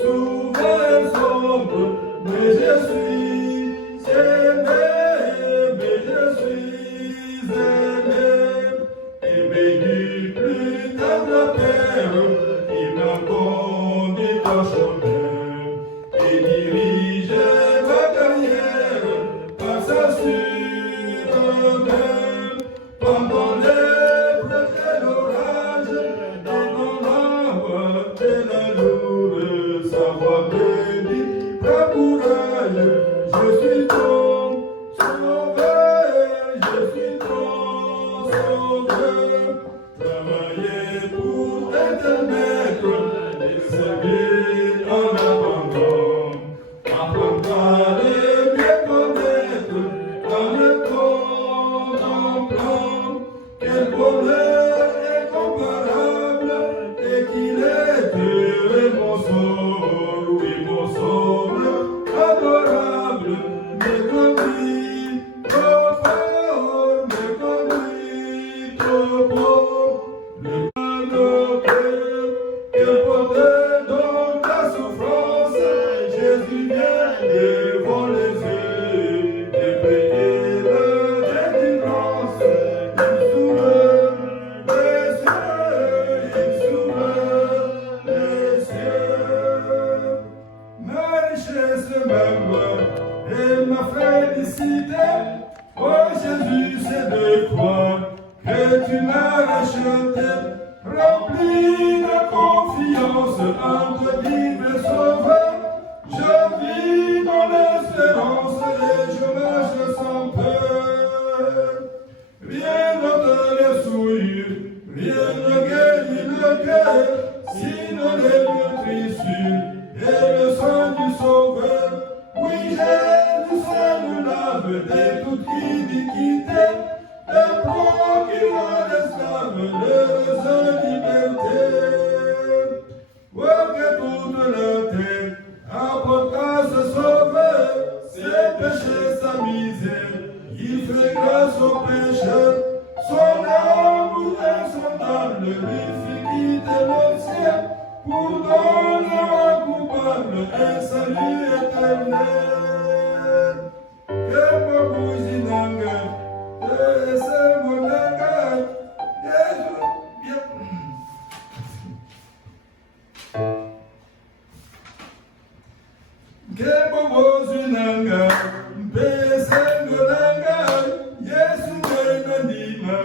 Souvent sombre, mais je suis aimé, mais je suis aimé. Aimé du plus tendre Père, il m'a conduit en chemin et dirige ma carrière par sa sûre main. Pendant l'épreuve et l'orage, dans l'ombre et la lourde, sa voix me dit, prends courage, je suis ton sauveur, je suis ton sauveur. Travailler pour être maître, et servir en abandon, apprendre à le mieux connaître, en le contemplant. Quel bonheur incomparable, et qu'il est heureux mon sauveur, oui mon sauveur, adorable, me conduit trop fort, me conduit trop fort. Le cœur, quel portait donc la souffrance, Jésus vient devant les yeux, de payer la délivrance. Il s'ouvre les cieux, il s'ouvre les cieux. Ma richesse même et ma félicité, oh Jésus, c'est de croire que tu m'as racheté, rempli de confiance en toi, divin sauveur. Je vis dans l'espérance et je marche sans peur. Rien n'ôte les souillures, rien ne guérit le cœur, sinon les meurtrissures et le sang du sauveur. Oui, Jésus seul lave de toute iniquité, et procure l'esclave l'heureuse liberté. Oh, que toute la terre apportera ce sauveur, ses péchés, sa misère, il fait grâce aux pécheurs. Son amour insondable lui fit quitter le ciel pour donner aux coupables un salut éternel. Que mon cousinanga, que c'est mon langage, que mon cousinanga, Besengolanga, Yesu Nandima,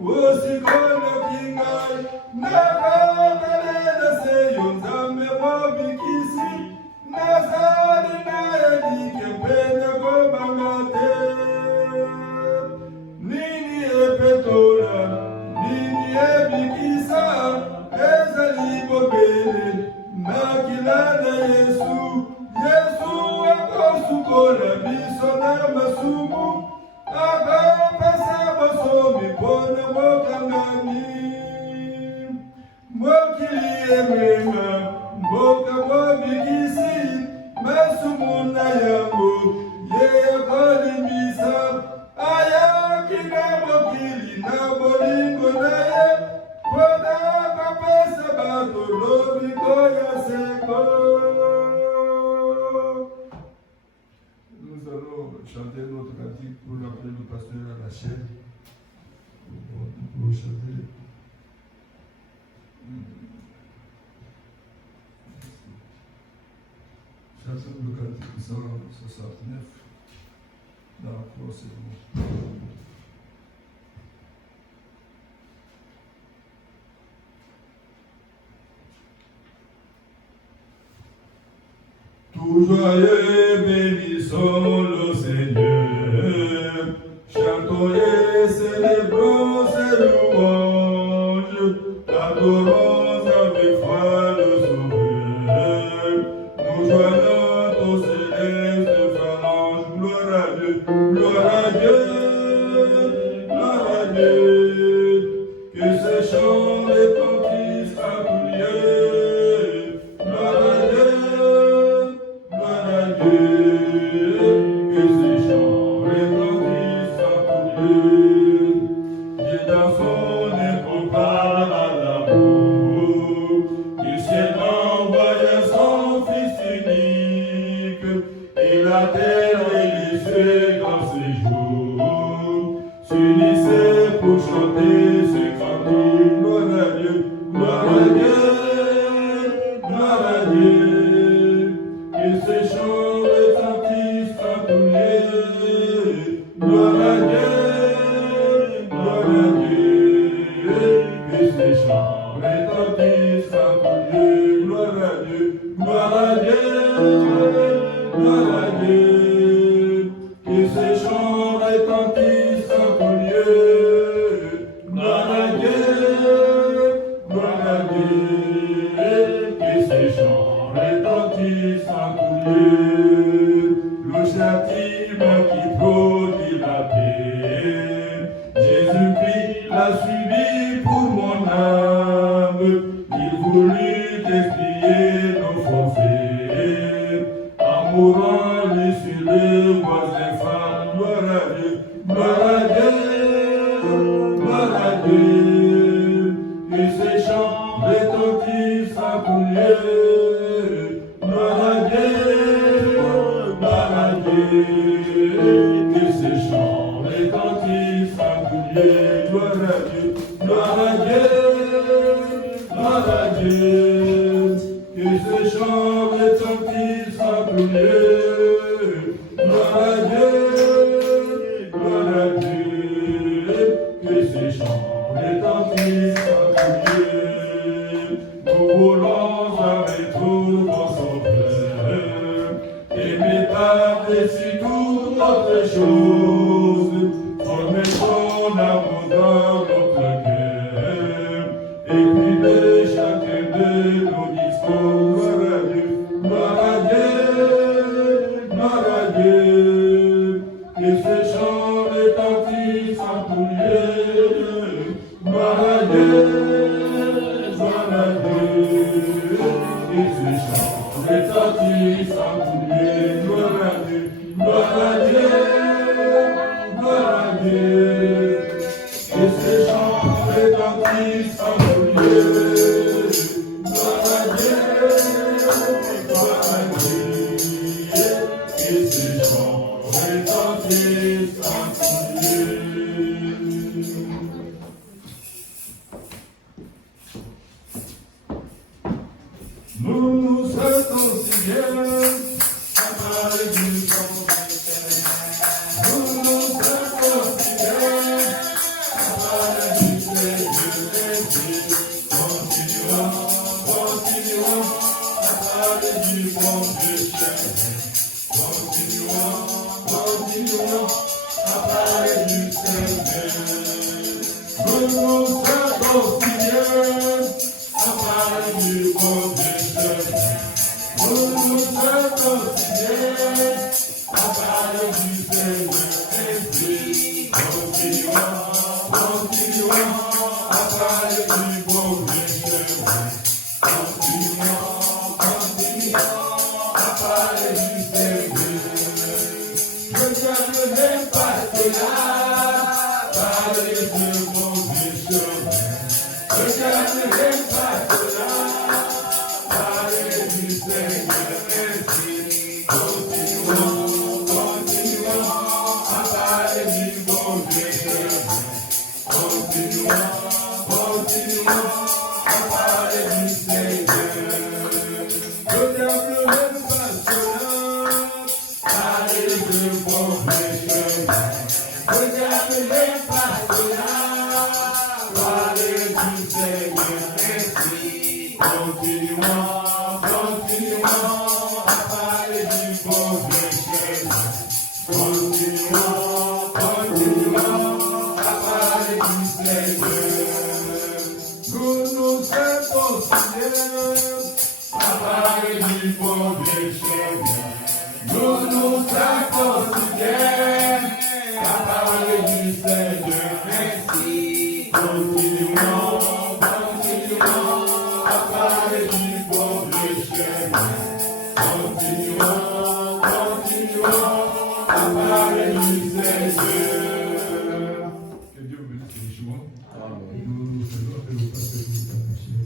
Osikono Kingai, Nakatale Seyo Zambe Mobikisi, Nazali Naedi Kepena Gobangate, Nini Epetola, Nini Ebikisa, Ezali Bobele, Nakilana Yesu, Yesu akosukola biso na masumu, akapesa bosomi pona mokangani. Mokili emema, mboka mobikisi, masumu na yango, ye akolimisa, ayaki na mokili na bolingo na ye, pona akapesa bato lobiko ya seko. Nous allons chanter notre cantique pour l'appeler le pasteur à la chaîne. Pour chanter. Chantons le cantique 169 dans la procédure. Tout joyeux bénissons le Seigneur, chantons et célébrons ses louanges, adorons avec foi le Sauveur. Nous joignons aux célestes phalanges, gloire à Dieu, gloire à Dieu, gloire à Dieu, que ce chant retentisse à tout lieu, gloire à Dieu. Que ces chants retentissent à tout lieu, Dieu dans son incomparable amour, du ciel ces grands séjours, s'unissaient pour chanter ces cantiques. Gloire à Dieu, gloire à Dieu, gloire à Dieu. Que ces chants retentissent en tous lieux. Gloire à Dieu, gloire à Dieu. Que ces chants retentissent en tous lieux. Gloire à Dieu, gloire à Dieu, gloire à Dieu. Que ces chants retentissent en tous lieux. Gloire à Dieu, gloire à Dieu. Que ces chants retentissent en tous lieux. Le châtiment qui produit la paix, Jésus-Christ l'a suivi pour mon âme. Il voulut expier nos forfaits, en mourant lui sur le bois infâme. Gloire à Dieu, gloire à Dieu, gloire à Dieu. Que ces chants retentissent en tous lieux. Gloire à Dieu, gloire à Dieu. Que ces chants retentissent en tous lieux. Gloire à Dieu, gloire à Dieu, gloire à Dieu. Que ces chants retentissent en tous lieux. Gloire à Dieu, gloire à Dieu. Que ces chants retentissent en tous lieux. Nous voulons avec tout son cœur, aimer par-dessus toute autre chose, former son amour dans notre cœur, et puis de chacun de nos discours. Gloire à Dieu, gloire à Dieu, que ces chants retentissent en tous lieux. Gloire à Dieu, gloire à Dieu, que ces chants retentissent en tous lieux. Gloire à Dieu, gloire à Dieu, gloire à Dieu, que ces chants retentissent en tous lieux. Gloire à Dieu, gloire à Dieu, que ces chants retentissent en tous lieux. Nous nous sentons si bien à parler du sang éternel. Nous nous sentons si bien à parler du Seigneur. Continuons, continuons à parler du bon Dieu. Continuons, continuons à parler du Seigneur. Nous nous sentons si bien à parler du bon Dieu. Nous nous sentons si bien à parler du Seigneur. Continuons, continuons à parler du bon Dieu. Continuons, continuons à parler du Seigneur. Je ne même pas cela, parler de bon Dieu. Je ne même pas cela, parler du Seigneur. Continuons, continuons à parler du bon Dieu. Continuons, continuons à parler du Seigneur. Je ne même pas cela, parler de bon Dieu. Je ne même pas cela, parler du Seigneur. Continuons, continuons à parler du bon Dieu. Continuons, continuons à parler du Seigneur. Nous nous sentons si bien à parler du bon Dieu. Nous nous sentons si bien à parler du Seigneur. Merci. Continuons, continuons à parler du bon Dieu. Continuons, continuons à parler du Seigneur. Que Dieu vous bénisse les jours. Nous faisons appel au pasteur pour nous accompagner.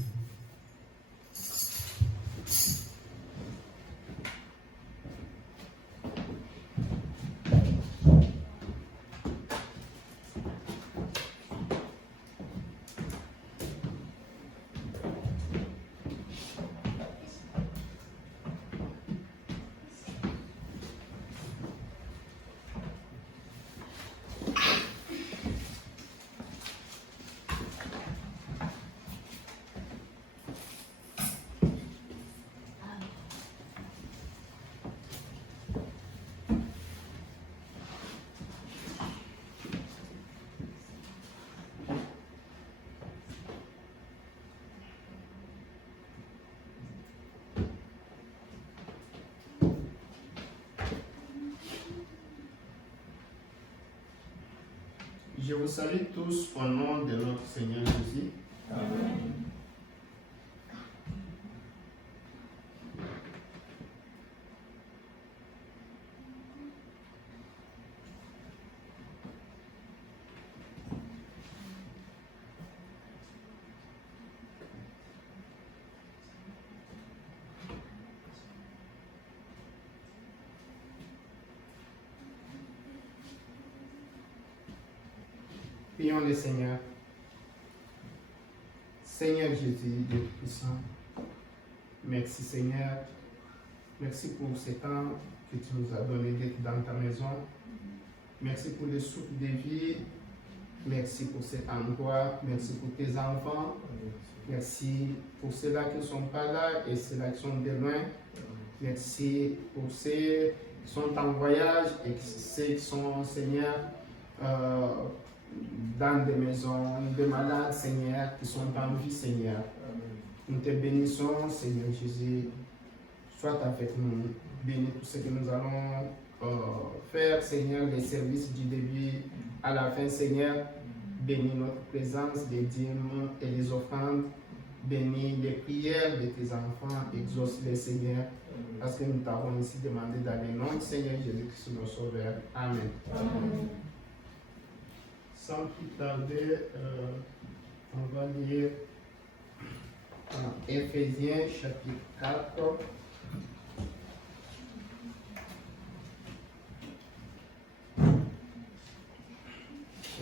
Je vous salue tous au nom de notre Seigneur Jésus. Amen. Prions le Seigneur. Seigneur Jésus, Dieu puissant, merci Seigneur. Merci pour ce temps que tu nous as donné d'être dans ta maison. Merci pour le souffle de vie. Merci pour cet endroit. Merci pour tes enfants. Merci pour ceux-là qui ne sont pas là et ceux-là qui sont de loin. Merci pour ceux qui sont en voyage et ceux qui sont, Seigneur, dans des maisons, des malades, Seigneur, qui sont en vie, Seigneur. Nous te bénissons, Seigneur Jésus. Sois avec nous. Bénis tout ce que nous allons faire, Seigneur, les services du début à la fin, Seigneur. Bénis notre présence, les dîmes et les offrandes. Bénis les prières de tes enfants. Exauce-les, Seigneur. Parce que nous t'avons ici demandé dans le nom du Seigneur Jésus-Christ, notre Sauveur. Amen. Amen. Sans plus tarder, on va lire Éphésiens chapitre 4.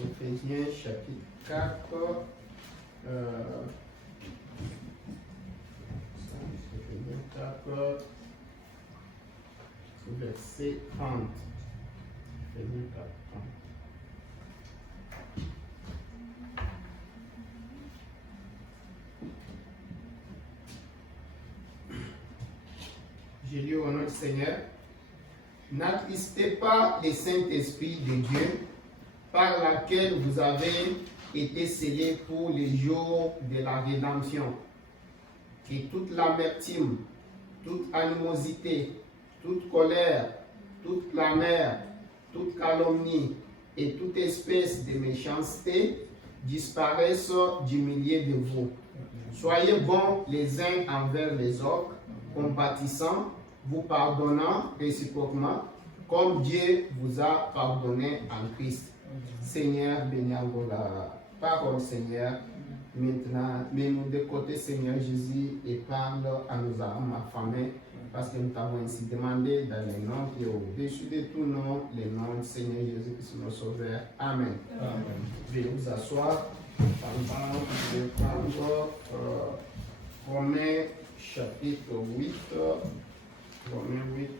Éphésiens chapitre 4. Éphésiens 4, verset 30. Éphésiens 4, 30. J'ai lu au nom du Seigneur. N'attristez pas le Saint-Esprit de Dieu, par laquelle vous avez été scellés pour les jours de la rédemption. Et toute l'amertume, toute animosité, toute colère, toute clameur, toute calomnie et toute espèce de méchanceté disparaissent du milieu de vous. Soyez bons les uns envers les autres, compatissants, vous pardonnant réciproquement, comme Dieu vous a pardonné en Christ. Seigneur, bénis encore la parole, Seigneur. Maintenant, mets-nous de côté, Seigneur Jésus, et parle à nos âmes affamées, parce que nous t'avons ainsi demandé dans le nom qui est au-dessus de tout nom, le nom du Seigneur Jésus Christ, notre Sauveur. Amen. Amen. Veuillez vous asseoir. Pendant je vais prendre Romains chapitre 8. Romains 8.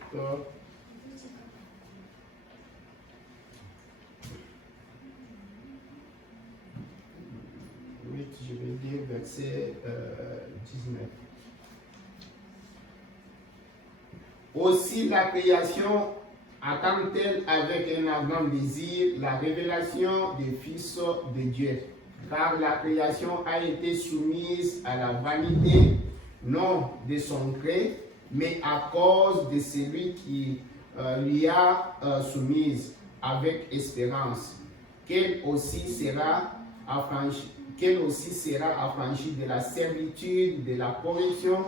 8, je vais dire verset 19. Aussi la création attend-elle avec un ardent désir la révélation des fils de Dieu, car la création a été soumise à la vanité, non de son gré, mais à cause de celui qui lui a soumise avec espérance, qu'elle aussi sera affranchie de la servitude de la corruption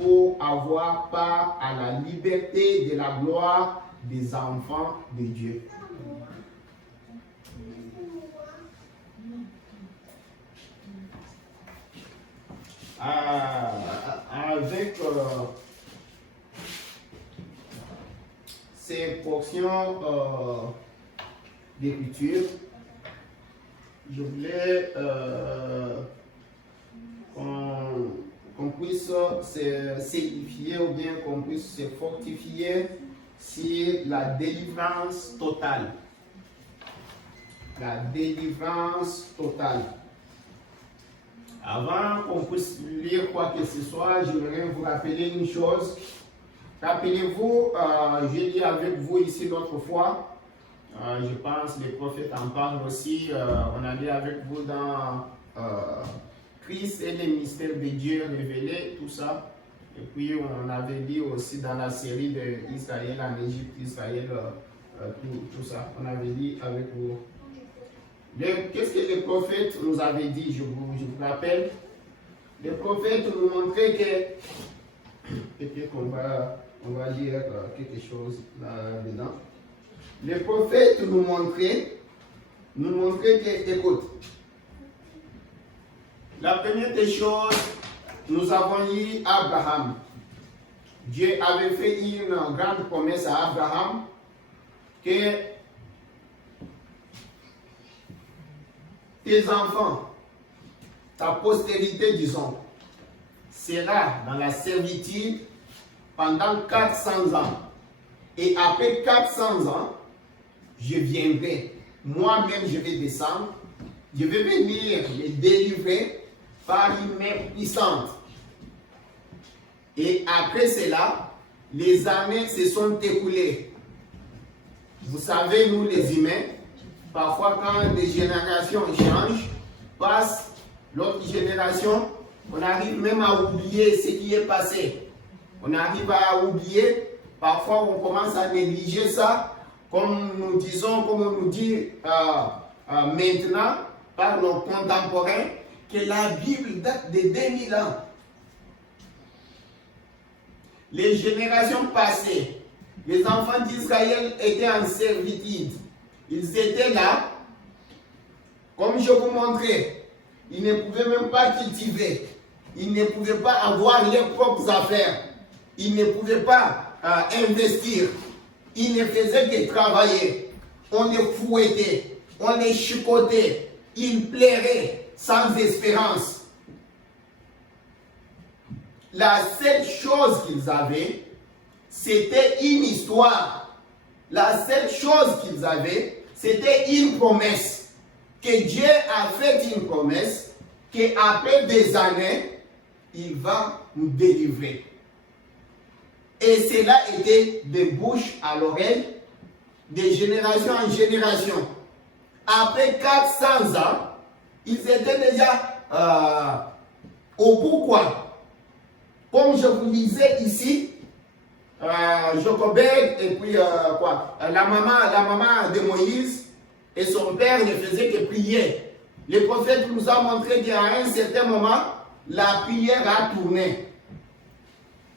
pour avoir part à la liberté de la gloire des enfants de Dieu. Avec ces portions d'écriture, je voulais qu'on puisse s'édifier ou bien qu'on puisse se fortifier sur la délivrance totale. La délivrance totale. Avant qu'on puisse lire quoi que ce soit, je voudrais vous rappeler une chose. Rappelez-vous, j'ai dit avec vous ici l'autre fois, je pense que les prophètes en parlent aussi, on a lu avec vous dans Christ et les mystères de Dieu révélés, tout ça. Et puis on avait dit aussi dans la série d'Israël en Égypte, Israël, tout ça, on avait dit avec vous. Qu'est-ce que les prophètes nous avaient dit, je vous rappelle. Les prophètes nous montraient que, peut-être qu'on va lire quelque chose là-dedans. Les prophètes nous montraient que, écoute, la première des choses, nous avons eu Abraham. Dieu avait fait une grande promesse à Abraham que tes enfants, ta postérité, disons, sera dans la servitude pendant 400 ans. Et après 400 ans, je viendrai. Moi-même, je vais descendre. Je vais venir les délivrer par une main puissante. Et après cela, les années se sont écoulées. Vous savez, nous les humains, parfois quand les générations changent, passent l'autre génération, on arrive même à oublier ce qui est passé. On arrive à oublier, parfois on commence à négliger ça, comme nous disons, comme on nous dit maintenant par nos contemporains, que la Bible date de 2000 ans. Les générations passées, les enfants d'Israël étaient en servitude. Ils étaient là, comme je vous montrais, ils ne pouvaient même pas cultiver, ils ne pouvaient pas avoir leurs propres affaires, ils ne pouvaient pas investir, ils ne faisaient que travailler. On les fouettait, on les chicotait, ils pleuraient sans espérance. La seule chose qu'ils avaient, c'était une histoire. La seule chose qu'ils avaient, c'était une promesse. Que Dieu a fait une promesse, qu'après des années, il va nous délivrer. Et cela était de bouche à l'oreille, de génération en génération. Après 400 ans, ils étaient déjà au pourquoi. Comme je vous lisais ici, Jochebed et puis la maman de Moïse et son père ne faisaient que prier. Le prophète nous a montré qu'à un certain moment, la prière a tourné.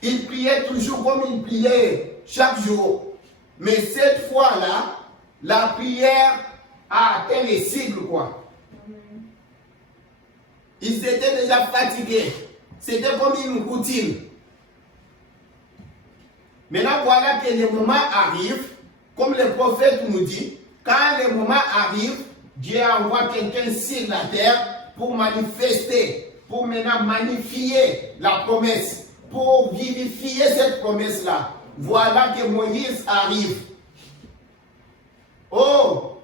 Il priait toujours comme il priait chaque jour. Mais cette fois-là, la prière a atteint les cibles, quoi. Ils étaient déjà fatigués. C'était comme une routine. Maintenant, voilà que le moment arrive, comme le prophète nous dit, quand le moment arrive, Dieu envoie quelqu'un sur la terre pour manifester, pour maintenant magnifier la promesse, pour vivifier cette promesse-là. Voilà que Moïse arrive. Oh,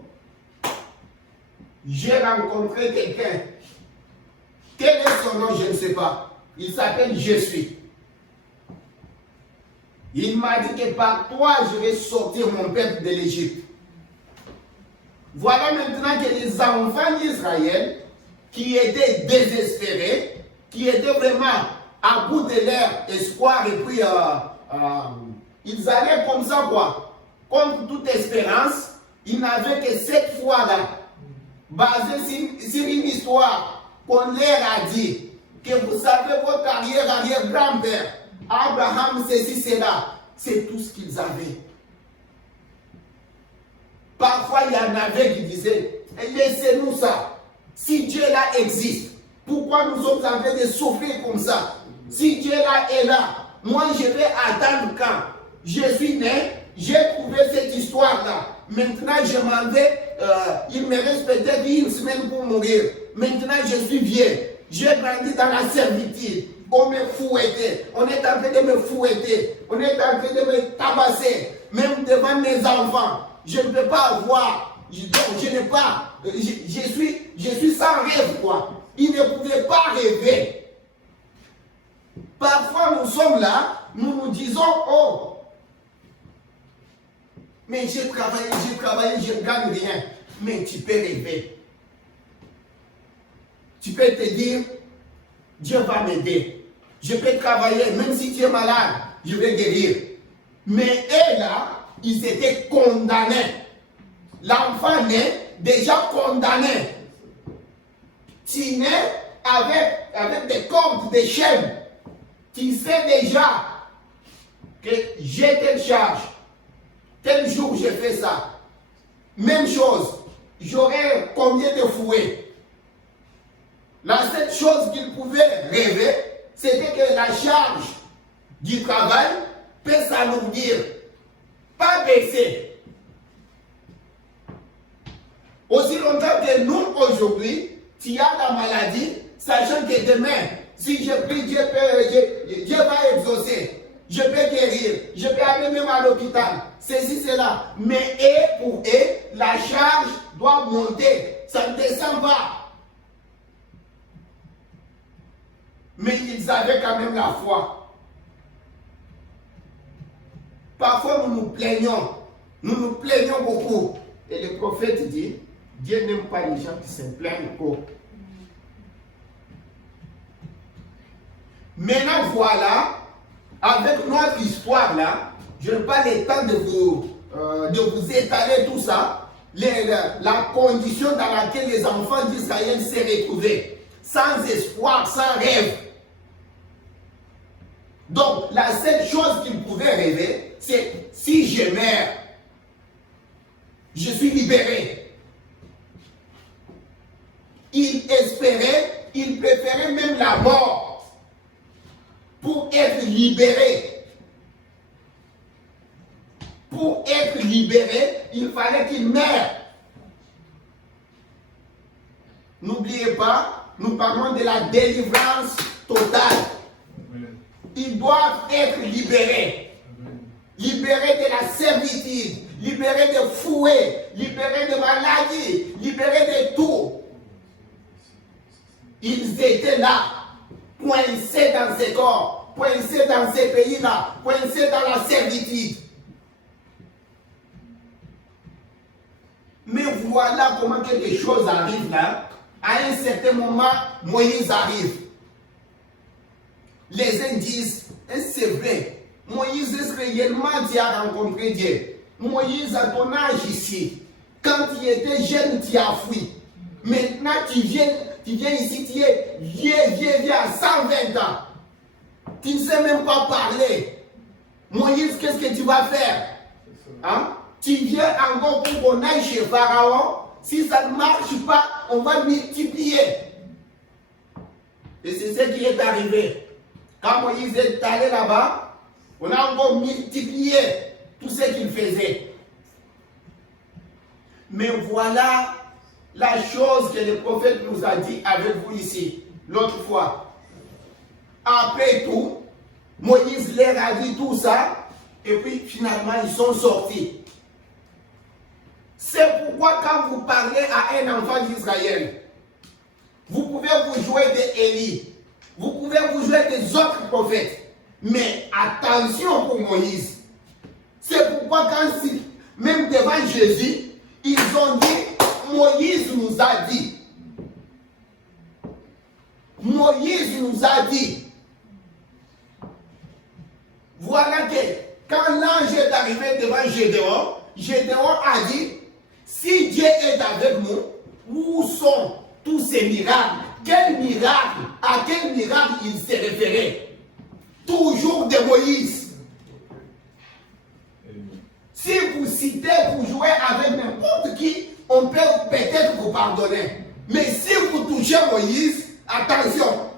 j'ai rencontré quelqu'un. Quel est son nom? Je ne sais pas. Il s'appelle Je suis. Il m'a dit que par toi, je vais sortir mon peuple de l'Égypte. Voilà maintenant que les enfants d'Israël, qui étaient désespérés, qui étaient vraiment à bout de leur espoir, et puis ils allaient comme ça, quoi. Contre toute espérance, ils n'avaient que cette foi-là, basée sur une histoire qu'on leur a dit. Que vous savez, votre arrière-grand-père, Abraham, ceci, cela, c'est tout ce qu'ils avaient. Parfois, il y en avait qui disaient, laissez-nous ça. Si Dieu là existe, pourquoi nous sommes en train de souffrir comme ça? Si Dieu là est là, moi je vais attendre quand je suis né, j'ai trouvé cette histoire-là. Maintenant, je m'en vais, il me reste peut-être une semaine pour mourir. Maintenant, je suis vieux. J'ai grandi dans la servitude. On me fouettait. On est en train de me fouetter. On est en train de me tabasser. Même devant mes enfants. Je ne peux pas avoir. Je n'ai pas. Je suis sans rêve, quoi. Ils ne pouvaient pas rêver. Parfois, nous sommes là. Nous nous disons, oh, mais j'ai travaillé, je ne gagne rien. Mais tu peux rêver. Tu peux te dire, Dieu va m'aider. Je peux travailler, même si tu es malade, je vais guérir. Mais eux là, ils étaient condamnés. L'enfant né, déjà condamné. Tu nais avec des cordes, des chaînes. Tu sais déjà que j'ai telle charge. Tel jour j'ai fait ça. Même chose. J'aurais combien de fouets. La seule chose qu'il pouvait rêver, c'était que la charge du travail peut s'alourdir, pas baisser. Aussi longtemps que nous, aujourd'hui, tu as la maladie, sachant que demain, si je prie, Dieu va exaucer. Je peux guérir, je peux aller même à l'hôpital, ceci, cela. Mais pour eux, la charge doit monter, ça ne descend pas. Mais ils avaient quand même la foi. Parfois nous nous plaignons beaucoup. Et le prophète dit, Dieu n'aime pas les gens qui se plaignent beaucoup. Maintenant voilà, avec notre histoire là, je n'ai pas le temps de vous étaler tout ça, la condition dans laquelle les enfants d'Israël s'est retrouvés, sans espoir, sans rêve. Donc, la seule chose qu'ils pouvaient rêver, c'est si je meurs, je suis libéré. Ils espéraient, ils préféraient même la mort pour être libérés. Pour être libéré, il fallait qu'ils meurent. N'oubliez pas, nous parlons de la délivrance totale. Ils doivent être libérés. Libérés de la servitude, libérés de fouets, libérés de maladies, libérés de tout. Ils étaient là, coincés dans ces corps, coincés dans ces pays-là, coincés dans la servitude. Mais voilà comment quelque chose arrive là. À un certain moment, Moïse arrive. Les uns disent, c'est vrai, Moïse, est-ce que réellement tu as rencontré Dieu? Moïse, à ton âge ici, quand tu étais jeune, tu as fui. Maintenant, tu viens ici, tu es vieux à 120 ans. Tu ne sais même pas parler. Moïse, qu'est-ce que tu vas faire? Hein? Tu viens encore pour qu'on aille chez Pharaon. Si ça ne marche pas, on va multiplier. Et c'est ce qui est arrivé. Quand Moïse est allé là-bas, on a encore multiplié tout ce qu'il faisait. Mais voilà la chose que le prophète nous a dit avec vous ici, l'autre fois. Après tout, Moïse leur a dit tout ça, et puis finalement ils sont sortis. C'est pourquoi quand vous parlez à un enfant d'Israël, vous pouvez vous jouer d'Élie, vous pouvez vous jouer des autres prophètes, mais attention pour Moïse. C'est pourquoi quand même devant Jésus, ils ont dit, Moïse nous a dit. Moïse nous a dit. Voilà que quand l'ange est arrivé devant Gédéon, Gédéon a dit, si Dieu est avec nous, où sont tous ces miracles? Quel miracle? À quel miracle il s'est référé? Toujours de Moïse. Si vous citez, vous jouez avec n'importe qui, on peut peut-être vous pardonner. Mais si vous touchez Moïse, attention.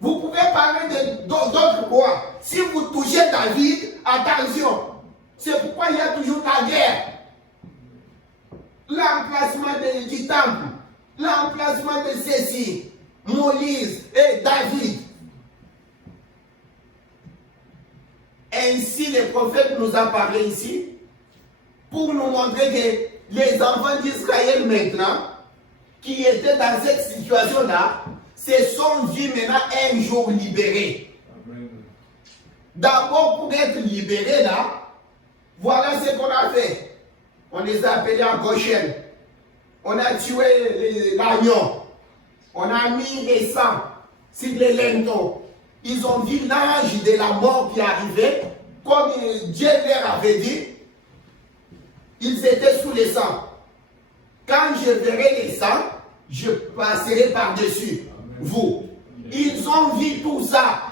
Vous pouvez parler d'autres rois. Si vous touchez David, attention. C'est pourquoi il y a toujours la guerre. L'emplacement du temple, l'emplacement de ceci, Moïse et David. Ainsi, le prophète nous a parlé ici pour nous montrer que les enfants d'Israël maintenant, qui étaient dans cette situation-là, se sont vus maintenant un jour libérés. D'abord, pour être libérés là, voilà ce qu'on a fait. On les a appelés en Goshen. On a tué l'agneau. On a mis les sangs sur les linteaux. Ils ont vu l'ange de la mort qui arrivait, comme Dieu leur avait dit. Ils étaient sous les sangs. Quand je verrai les sangs, je passerai par-dessus vous. Ils ont vu tout ça.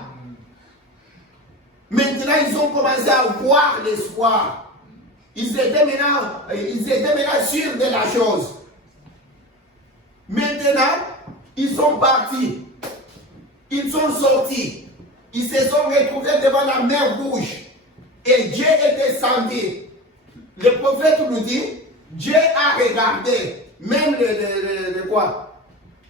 Maintenant, ils ont commencé à voir l'espoir. Ils étaient maintenant sûrs de la chose. Maintenant, ils sont partis. Ils sont sortis. Ils se sont retrouvés devant la mer Rouge. Et Dieu est descendu. Le prophète nous dit, Dieu a regardé. Même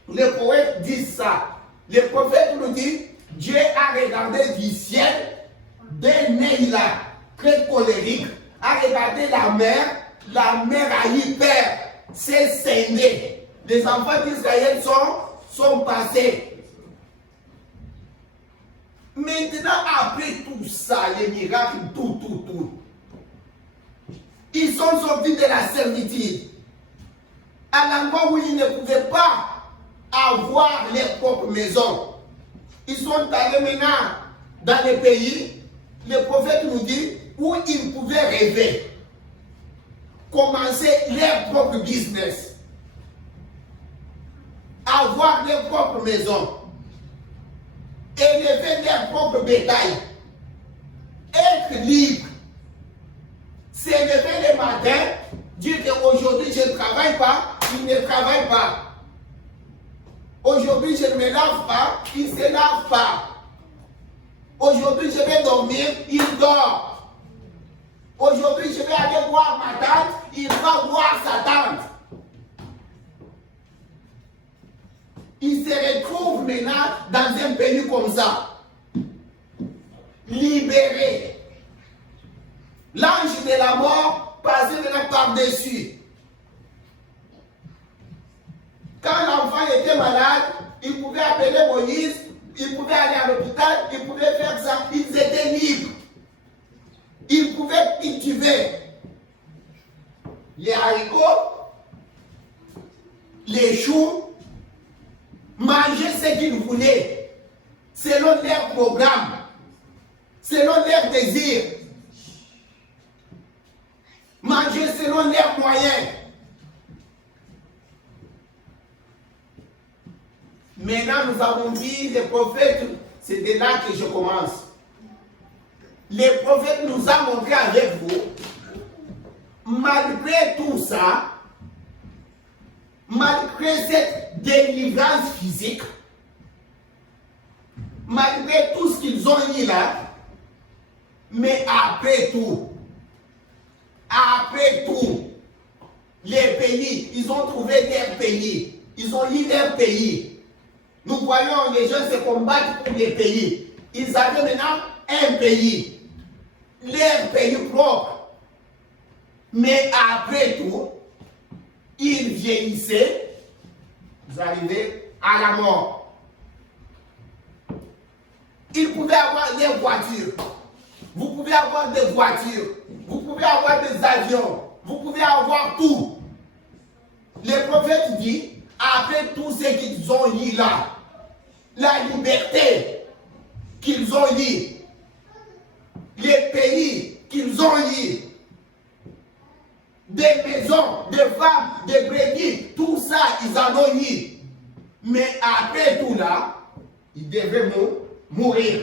les poètes disent ça. Le prophète nous dit, Dieu a regardé du ciel, d'un œil là, très colérique, a regardé la mer a eu peur, s'est scindée. Les enfants d'Israël sont passés. Maintenant, après tout ça, les miracles, tout, ils sont sortis de la servitude. À l'endroit où ils ne pouvaient pas avoir leur propre maison. Ils sont allés maintenant dans les pays, le prophète nous dit, où ils pouvaient rêver. Commencer leur propre business. Avoir leur propre maison. Élever leur propre bétail. Être libre. Se lever le matin, dire qu'aujourd'hui je ne travaille pas, il ne travaille pas. Aujourd'hui je ne me lave pas, il ne se lave pas. Aujourd'hui je vais dormir, il dort. Aujourd'hui je vais aller voir ma tante, il va voir sa tante. Il se retrouve maintenant dans un pays comme ça. Libéré. L'ange de la mort passait maintenant par-dessus. Quand l'enfant était malade, il pouvait appeler Moïse, il pouvait aller à l'hôpital, il pouvait faire ça. Ils étaient libres. Ils pouvaient cultiver les haricots, les choux, manger ce qu'ils voulaient, selon leur programme, selon leur désir. Manger selon leurs moyens. Maintenant, nous avons dit les prophètes, c'est de là que je commence. Les prophètes nous ont montré avec vous, malgré tout ça, malgré cette délivrance physique, malgré tout ce qu'ils ont eu là, mais après tout, les pays, ils ont trouvé leur pays. Ils ont eu leur pays. Nous voyons les gens se combattre pour les pays. Ils avaient maintenant un pays. Leur pays propre. Mais après tout, ils vieillissaient. Ils arrivaient à la mort. Ils pouvaient avoir des voitures. Vous pouvez avoir des voitures. Vous pouvez avoir des avions. Vous pouvez avoir tout. Le prophète dit, après tout ce qu'ils ont eu là, la liberté qu'ils ont eu, les pays qu'ils ont eu, des maisons, des femmes, des brebis, tout ça, ils en ont eu. Mais après tout là, ils devaient mourir.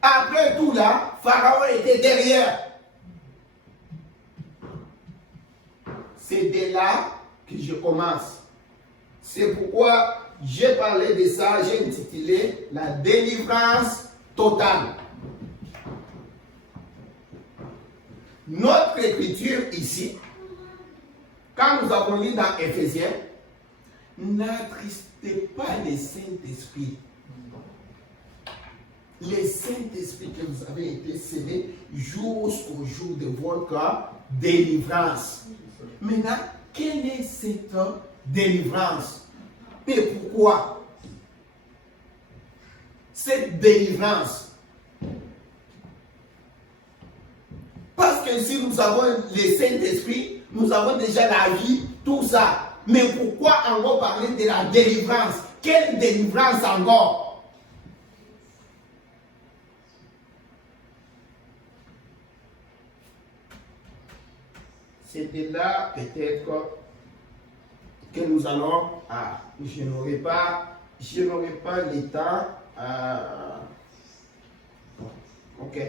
Après tout là, Pharaon était derrière. C'est de là que je commence. C'est pourquoi j'ai parlé de ça, j'ai intitulé la délivrance totale. Notre écriture ici, quand nous avons lu dans Éphésiens, n'attristez pas le Saint-Esprit. Le Saint-Esprit que vous avez été scellé jusqu'au jour de votre délivrance. Maintenant, quelle est cette délivrance? Et pourquoi cette délivrance? Parce que si nous avons le Saint-Esprit, nous avons déjà la vie, tout ça. Mais pourquoi encore parler de la délivrance? Quelle délivrance encore? c'est de là peut-être que nous allons. Je n'aurai pas le temps. Ok.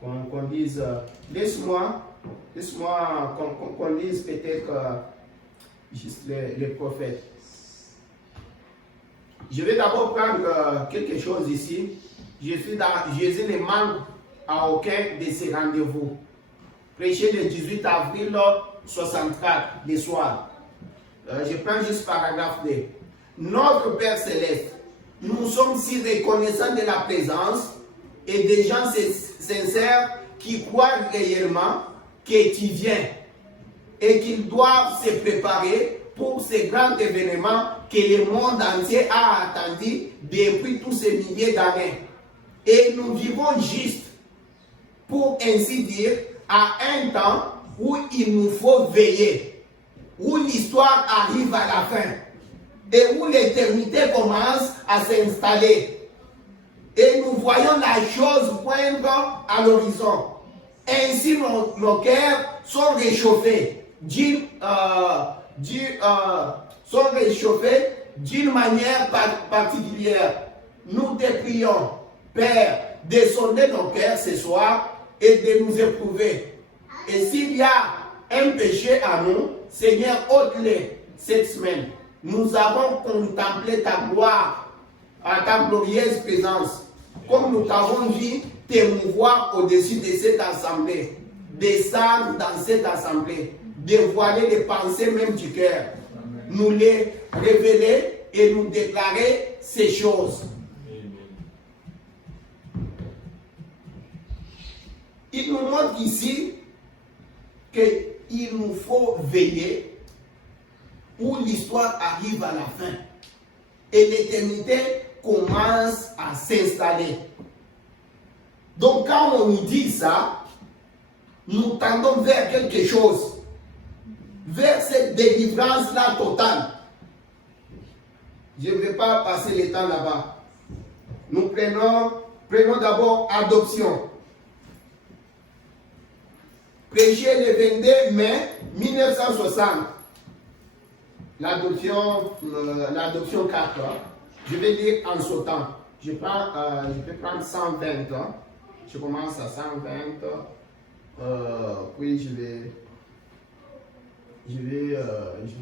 Qu'on dise. Laisse-moi qu'on lise peut-être juste les prophètes. Je vais d'abord prendre quelque chose ici. Jésus ne manque à aucun de ces rendez-vous. Prêché le 18 avril 64, le soir. Je prends juste paragraphe 2. Notre Père Céleste, nous sommes si reconnaissants de la présence et des gens sincères qui croient réellement que tu viens et qu'ils doivent se préparer pour ces grands événements que le monde entier a attendu depuis tous ces milliers d'années. Et nous vivons juste, pour ainsi dire, à un temps où il nous faut veiller, où l'histoire arrive à la fin et où l'éternité commence à s'installer. Et nous voyons la chose poindre à l'horizon. Ainsi, nos cœurs sont réchauffés d'une manière particulière. Nous te prions, Père, de sonder nos cœurs ce soir et de nous éprouver. Et s'il y a un péché à nous, Seigneur, ôte-le cette semaine. Nous avons contemplé ta gloire, ta glorieuse présence, comme nous t'avons vu t'émouvoir au-dessus de cette assemblée, descendre dans cette assemblée, dévoiler les pensées même du cœur, nous les révéler et nous déclarer ces choses. Il nous montre ici qu'il nous faut veiller où l'histoire arrive à la fin et l'éternité commence à s'installer. Donc quand on nous dit ça, nous tendons vers quelque chose, vers cette délivrance-là totale. Je ne vais pas passer le temps là-bas. Nous prenons d'abord adoption. Prêché le 22 mai 1960. L'adoption 4. Je vais lire en sautant. Je peux prendre 120. Je commence à 120. Puis je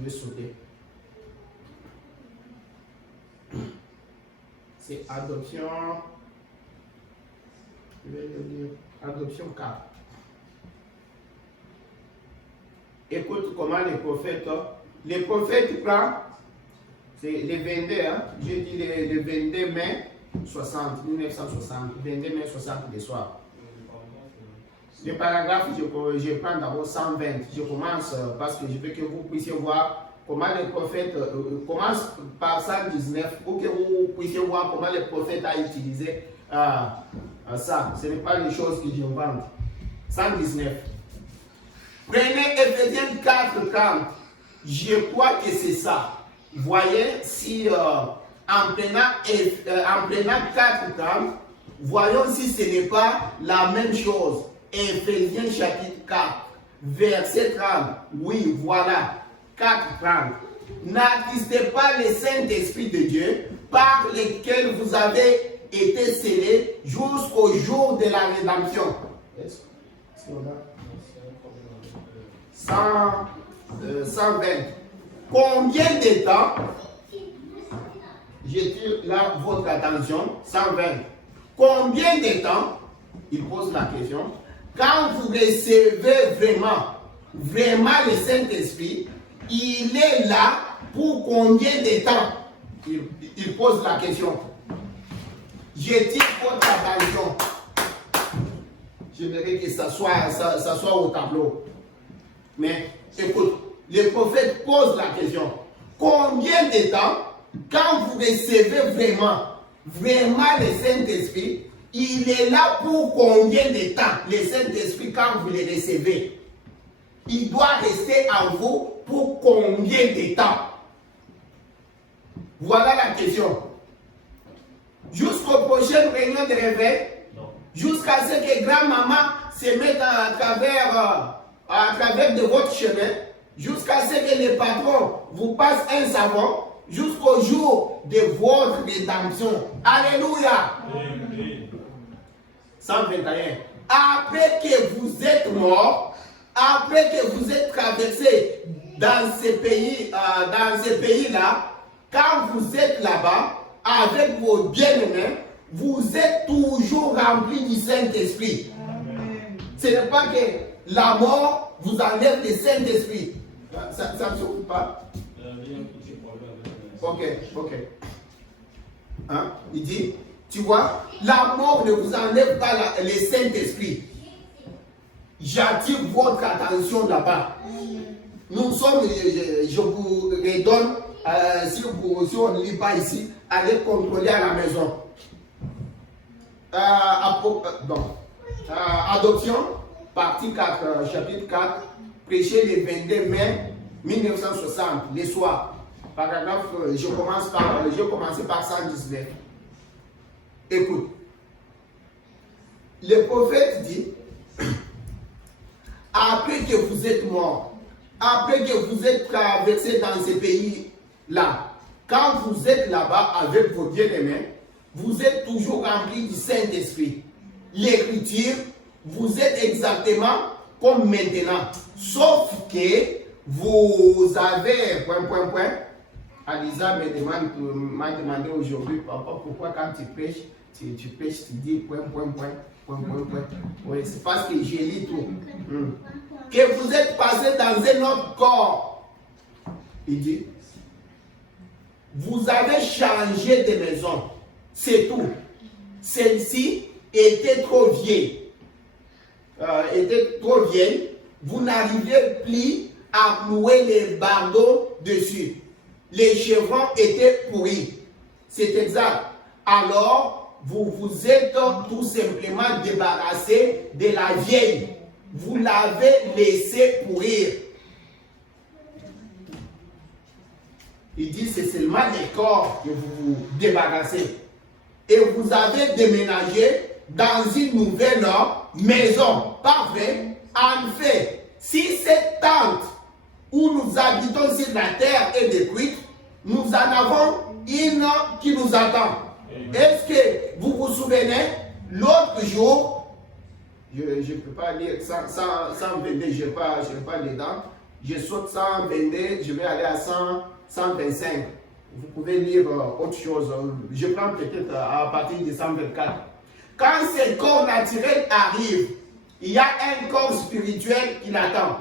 vais sauter. C'est adoption. Je vais le lire. Adoption 4. Écoute comment les prophètes prennent, c'est les 22, je dis le 22 mai 1960, 22 mai 60 le soir. Le paragraphe, je prends d'abord 120, je commence parce que je veux que vous puissiez voir comment les prophètes, commence par 119 pour que vous puissiez voir comment les prophètes ont utilisé ça. Ce n'est pas les choses que j'invente. 119. Prenez Ephésiens 4:30. Je crois que c'est ça. Voyez, si en prenant 4:30, voyons si ce n'est pas la même chose. Ephésiens chapitre 4, verset 30. Oui, voilà. 4:30. N'attristez pas le Saint-Esprit de Dieu par lequel vous avez été scellés jusqu'au jour de la rédemption. 120. Combien de temps, j'attire là votre attention, 120. Combien de temps, il pose la question, quand vous recevez vraiment le Saint-Esprit, il est là pour combien de temps? Il pose la question. J'attire votre attention. J'aimerais que ça soit au tableau. Mais écoute, le prophète pose la question. Combien de temps, quand vous recevez vraiment le Saint-Esprit, il est là pour combien de temps? Le Saint-Esprit, quand vous le recevez, il doit rester en vous pour combien de temps? Voilà la question. Jusqu'aux prochaines réunions de réveil? jusqu'à ce que grand-maman se mette à travers de votre chemin, jusqu'à ce que les patrons vous passent un savon, jusqu'au jour de votre rédemption. Alléluia. 121. Après que vous êtes mort, après que vous êtes traversé dans ces pays-là, quand vous êtes là-bas, avec vos bien-aimés, vous êtes toujours remplis du Saint-Esprit. Ce n'est pas que la mort vous enlève le Saint-Esprit. Ça ne se trouve pas? Ok. Hein? Il dit, tu vois, la mort ne vous enlève pas le Saint-Esprit. J'attire votre attention là-bas. Nous sommes, je vous redonne, si on ne lit pas ici, allez contrôler à la maison. Adoption, partie 4, chapitre 4, prêché le 22 mai 1960, le soir. Paragraphe, je commence par 119. Écoute. Le prophète dit, après que vous êtes mort, après que vous êtes traversé dans ces pays-là, quand vous êtes là-bas avec vos bien-aimés, vous êtes toujours remplis du Saint-Esprit. L'écriture, vous êtes exactement comme maintenant. Sauf que vous avez... Alisa m'a demandé aujourd'hui, papa, pourquoi quand tu prêches, tu dis ... Oui, c'est parce que j'ai lu tout. Que vous êtes passé dans un autre corps. Il dit, vous avez changé de maison. C'est tout. Celle-ci était trop vieille. Vous n'arrivez plus à clouer les bardeaux dessus. Les chevrons étaient pourris. C'est exact. Alors, vous vous êtes tout simplement débarrassé de la vieille. Vous l'avez laissé pourrir. Il dit, c'est seulement les corps que vous vous débarrassez. Et vous avez déménagé dans une nouvelle maison. Parfait. En fait, si cette tente où nous habitons sur la terre est détruite, nous en avons une qui nous attend. Est-ce que vous vous souvenez, l'autre jour, je ne peux pas lire 122, je n'ai pas les dents, je saute 122, je vais aller à 125. Vous pouvez lire autre chose. Je prends peut-être à partir de 124. Quand ce corps naturel arrive, il y a un corps spirituel qui l'attend.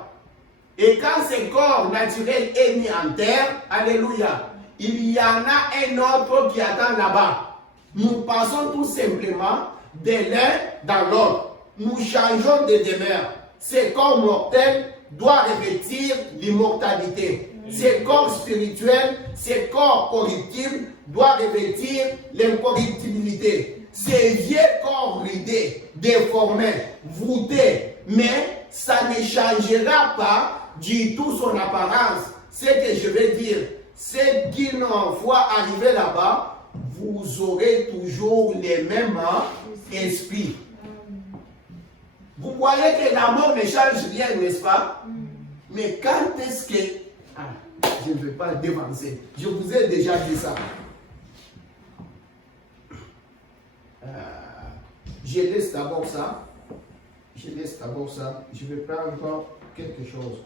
Et quand ce corps naturel est mis en terre, alléluia, il y en a un autre qui attend là-bas. Nous passons tout simplement de l'un dans l'autre. Nous changeons de demeure. Ce corps mortel doit revêtir l'immortalité. Ce corps spirituel, ce corps corruptible doit revêtir l'incorruptibilité. Ces vieux corps ridés, déformés, voûtés, mais ça ne changera pas du tout son apparence. Ce que je veux dire, c'est qu'une fois arrivé là-bas, vous aurez toujours les mêmes esprits. Vous voyez que la mort ne change rien, n'est-ce pas? Mais quand est-ce que... je ne vais pas dévancer. Je vous ai déjà dit ça. Je laisse d'abord ça. Je vais prendre encore quelque chose.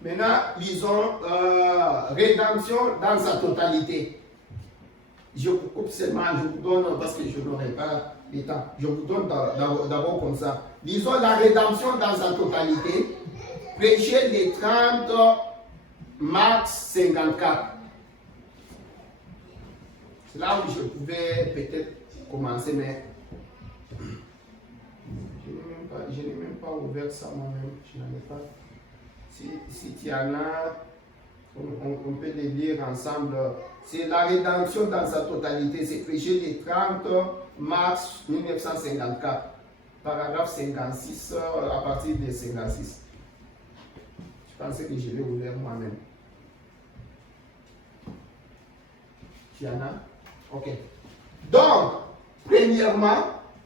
Maintenant, lisons rédemption dans sa totalité. Je vous coupe seulement, je vous donne, parce que je n'aurai pas le temps, je vous donne d'abord comme ça. Lisons la rédemption dans sa totalité. Prêchez les 30 mars 54. C'est là où je pouvais peut-être commencer, mais je n'ai même pas ouvert ça moi-même. Je n'en ai pas. Si tu en as, on peut les lire ensemble. C'est la rédemption dans sa totalité. C'est prêché le 30 mars 1954, paragraphe 56, à partir de 56. pensais que je vais ouvrir moi-même. Tu en as? Ok. Donc, premièrement,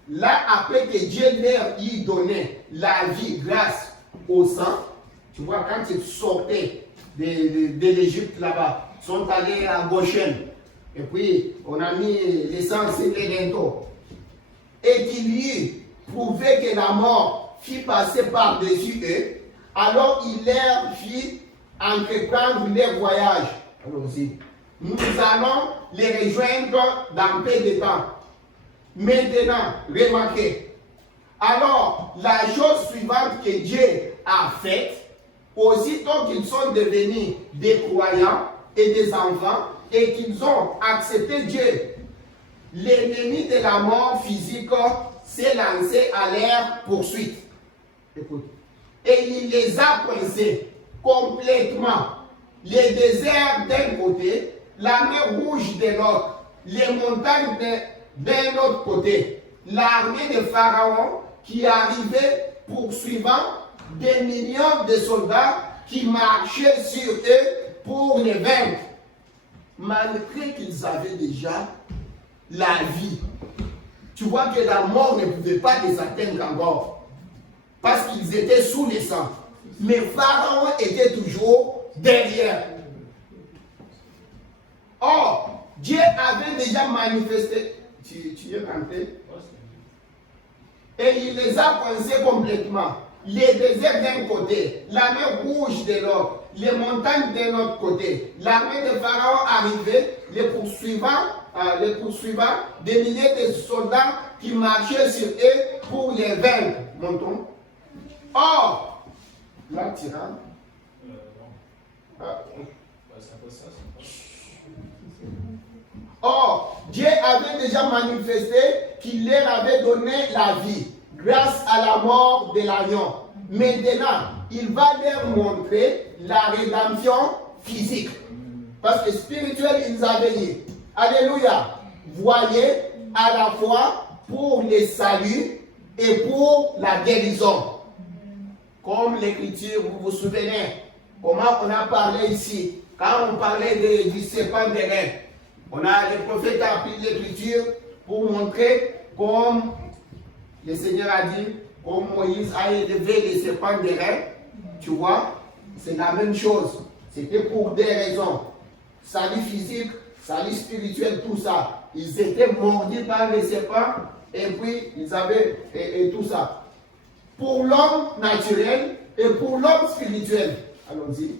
là, après que Dieu leur y donnait la vie grâce au sang, tu vois, quand ils sortaient de l'Égypte là-bas, ils sont allés à Goshen, et puis on a mis l'essence et les linteaux, et qu'il y prouvait que la mort fit passer par-dessus eux, alors il leur fit entreprendre leur voyage. Allons-y. Nous allons les rejoindre dans peu de temps. Maintenant, remarquez. Alors, la chose suivante que Dieu a faite, aussitôt qu'ils sont devenus des croyants et des enfants, et qu'ils ont accepté Dieu, l'ennemi de la mort physique s'est lancé à leur poursuite. Écoute. Et il les a coincés complètement. Les déserts d'un côté, la mer rouge de l'autre, les montagnes d'un autre côté, l'armée de Pharaon qui arrivait poursuivant des millions de soldats qui marchaient sur eux pour les vaincre, malgré qu'ils avaient déjà la vie. Tu vois que la mort ne pouvait pas les atteindre encore, parce qu'ils étaient sous les sangs. Mais Pharaon était toujours derrière. Or, Dieu avait déjà manifesté. Tu es rentré? Et il les a coincés complètement. Les déserts d'un côté, la mer rouge de l'autre, les montagnes d'un autre côté. L'armée de Pharaon arrivait, les poursuivant, des milliers de soldats qui marchaient sur eux pour les vaincre. Montons. Or, là, tyran. Or, Dieu avait déjà manifesté qu'il leur avait donné la vie grâce à la mort de l'agneau. Maintenant, il va leur montrer la rédemption physique. Parce que spirituel, ils avaient dit. Alléluia. Voyez, à la fois pour le salut et pour la guérison. Comme l'écriture, vous vous souvenez, comment on a parlé ici, quand on parlait du serpent des reins. Le prophète a appris l'écriture pour montrer comme le Seigneur a dit, comme Moïse a élevé les serpents des reins. Tu vois, c'est la même chose. C'était pour des raisons. Salut physique, salut spirituel, tout ça. Ils étaient mordus par les serpents et puis ils avaient et tout ça. Pour l'homme naturel et pour l'homme spirituel. Allons-y.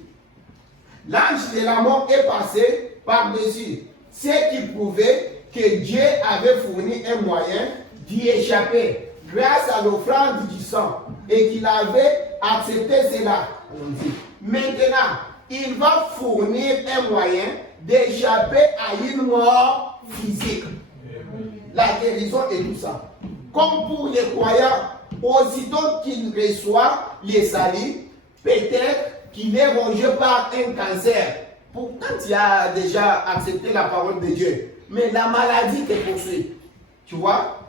L'ange de la mort est passé par-dessus. C'est qui prouvait que Dieu avait fourni un moyen d'y échapper grâce à l'offrande du sang et qu'il avait accepté cela. Maintenant, il va fournir un moyen d'échapper à une mort physique. La guérison et tout ça. Comme pour les croyants, aussitôt qu'il reçoit les saluts, peut-être qu'il est rongé par un cancer. Pourtant, tu as déjà accepté la parole de Dieu. Mais la maladie te poursuit. Tu vois?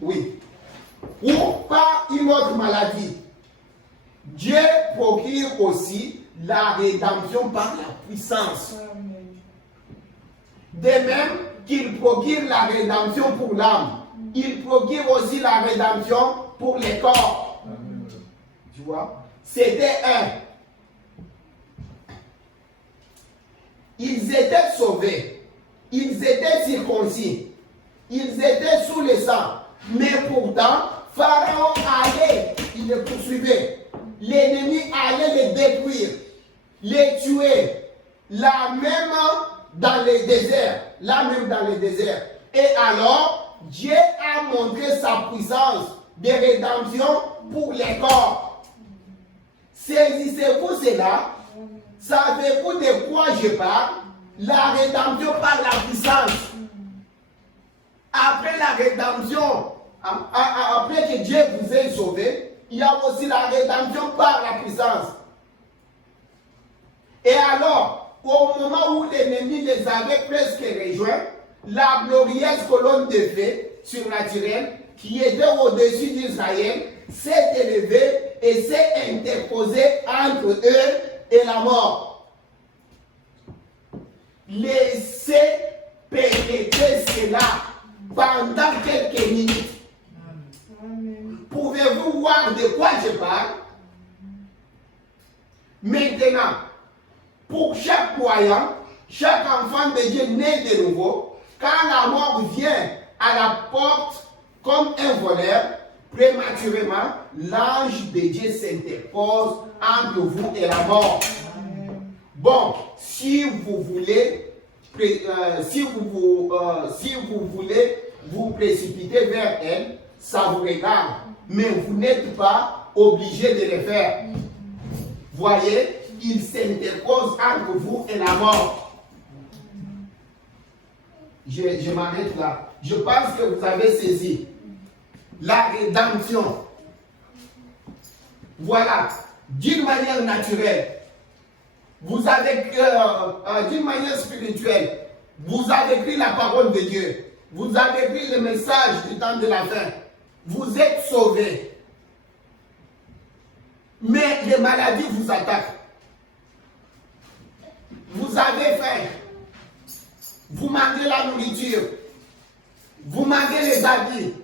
Oui. Ou par une autre maladie. Dieu procure aussi la rédemption par la puissance. De même qu'il procure la rédemption pour l'âme, il procure aussi la rédemption pour les corps. Tu vois? C'était un. Ils étaient sauvés, ils étaient circoncis, ils étaient sous le sang, mais pourtant, Pharaon allait, il les poursuivait, l'ennemi allait les détruire, les tuer, là même dans les déserts, Et alors, Dieu a montré sa puissance de rédemption pour les corps. Saisissez-vous cela? Savez-vous de quoi je parle? La rédemption par la puissance. Après la rédemption, après que Dieu vous ait sauvé, il y a aussi la rédemption par la puissance. Et alors, au moment où l'ennemi les avait presque rejoints, la glorieuse colonne de feu surnaturelle qui était au-dessus d'Israël s'est élevée et s'est interposée entre eux et la mort. Laissez pénétrer cela pendant quelques minutes. Pouvez-vous voir de quoi je parle? Maintenant, pour chaque croyant, chaque enfant de Dieu né de nouveau, quand la mort vient à la porte comme un voleur, prématurément, l'ange de Dieu s'interpose entre vous et la mort. Bon, si vous voulez vous précipiter vers elle, ça vous regarde, mais vous n'êtes pas obligé de le faire. Voyez, il s'interpose entre vous et la mort. Je m'arrête là. Je pense que vous avez saisi. La rédemption. Voilà, d'une manière naturelle. Vous avez, d'une manière spirituelle, vous avez pris la parole de Dieu. Vous avez pris le message du temps de la fin. Vous êtes sauvés. Mais les maladies vous attaquent. Vous avez faim. Vous manquez la nourriture. Vous manquez les habits.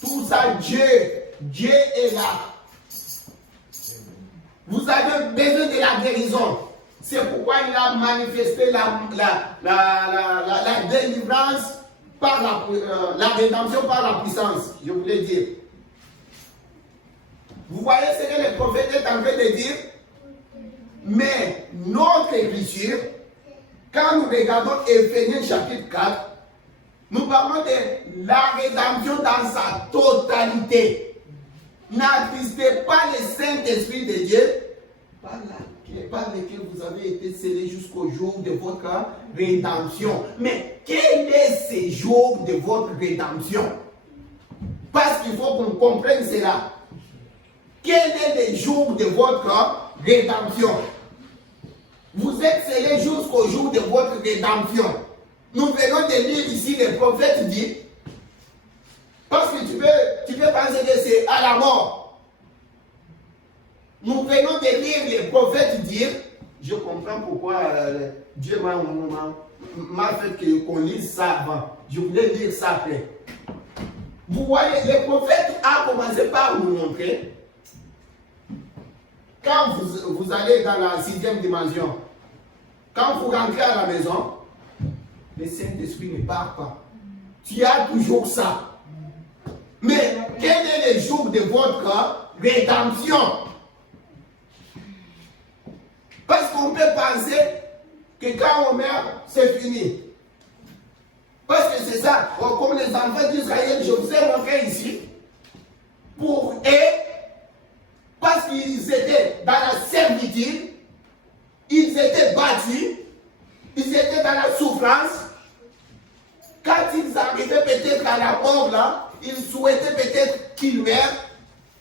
Tout ça, Dieu est là. Vous avez besoin de la guérison. C'est pourquoi il a manifesté la délivrance par la rédemption par la puissance, je voulais dire. Vous voyez ce que le prophète est en train de dire? Mais notre écriture, quand nous regardons Éphésiens chapitre 4, nous parlons de la rédemption dans sa totalité. N'attristez pas le Saint-Esprit de Dieu, par lequel vous avez été scellés jusqu'au jour de votre rédemption. Mais quel est ce jour de votre rédemption? Parce qu'il faut qu'on comprenne cela. Quel est le jour de votre rédemption? Vous êtes scellés jusqu'au jour de votre rédemption. Nous venons de lire ici, le prophète dit, parce que tu peux penser que c'est à la mort. Nous venons de lire le prophète dire, je comprends pourquoi Dieu m'a fait qu'on lise ça avant. Je voulais lire ça après. Vous voyez, le prophète a commencé par nous montrer, quand vous allez dans la 6e dimension, quand vous rentrez à la maison, le Saint-Esprit ne part pas. Tu as toujours ça. Mais quel est le jour de votre rédemption? Parce qu'on peut penser que quand on meurt, c'est fini. Parce que c'est ça, comme les enfants d'Israël, je vous ai montré ici, pour eux, parce qu'ils étaient dans la servitude, ils étaient battus, ils étaient dans la souffrance. Quand ils arrivaient peut-être à la mort là, ils souhaitaient peut-être qu'ils meurent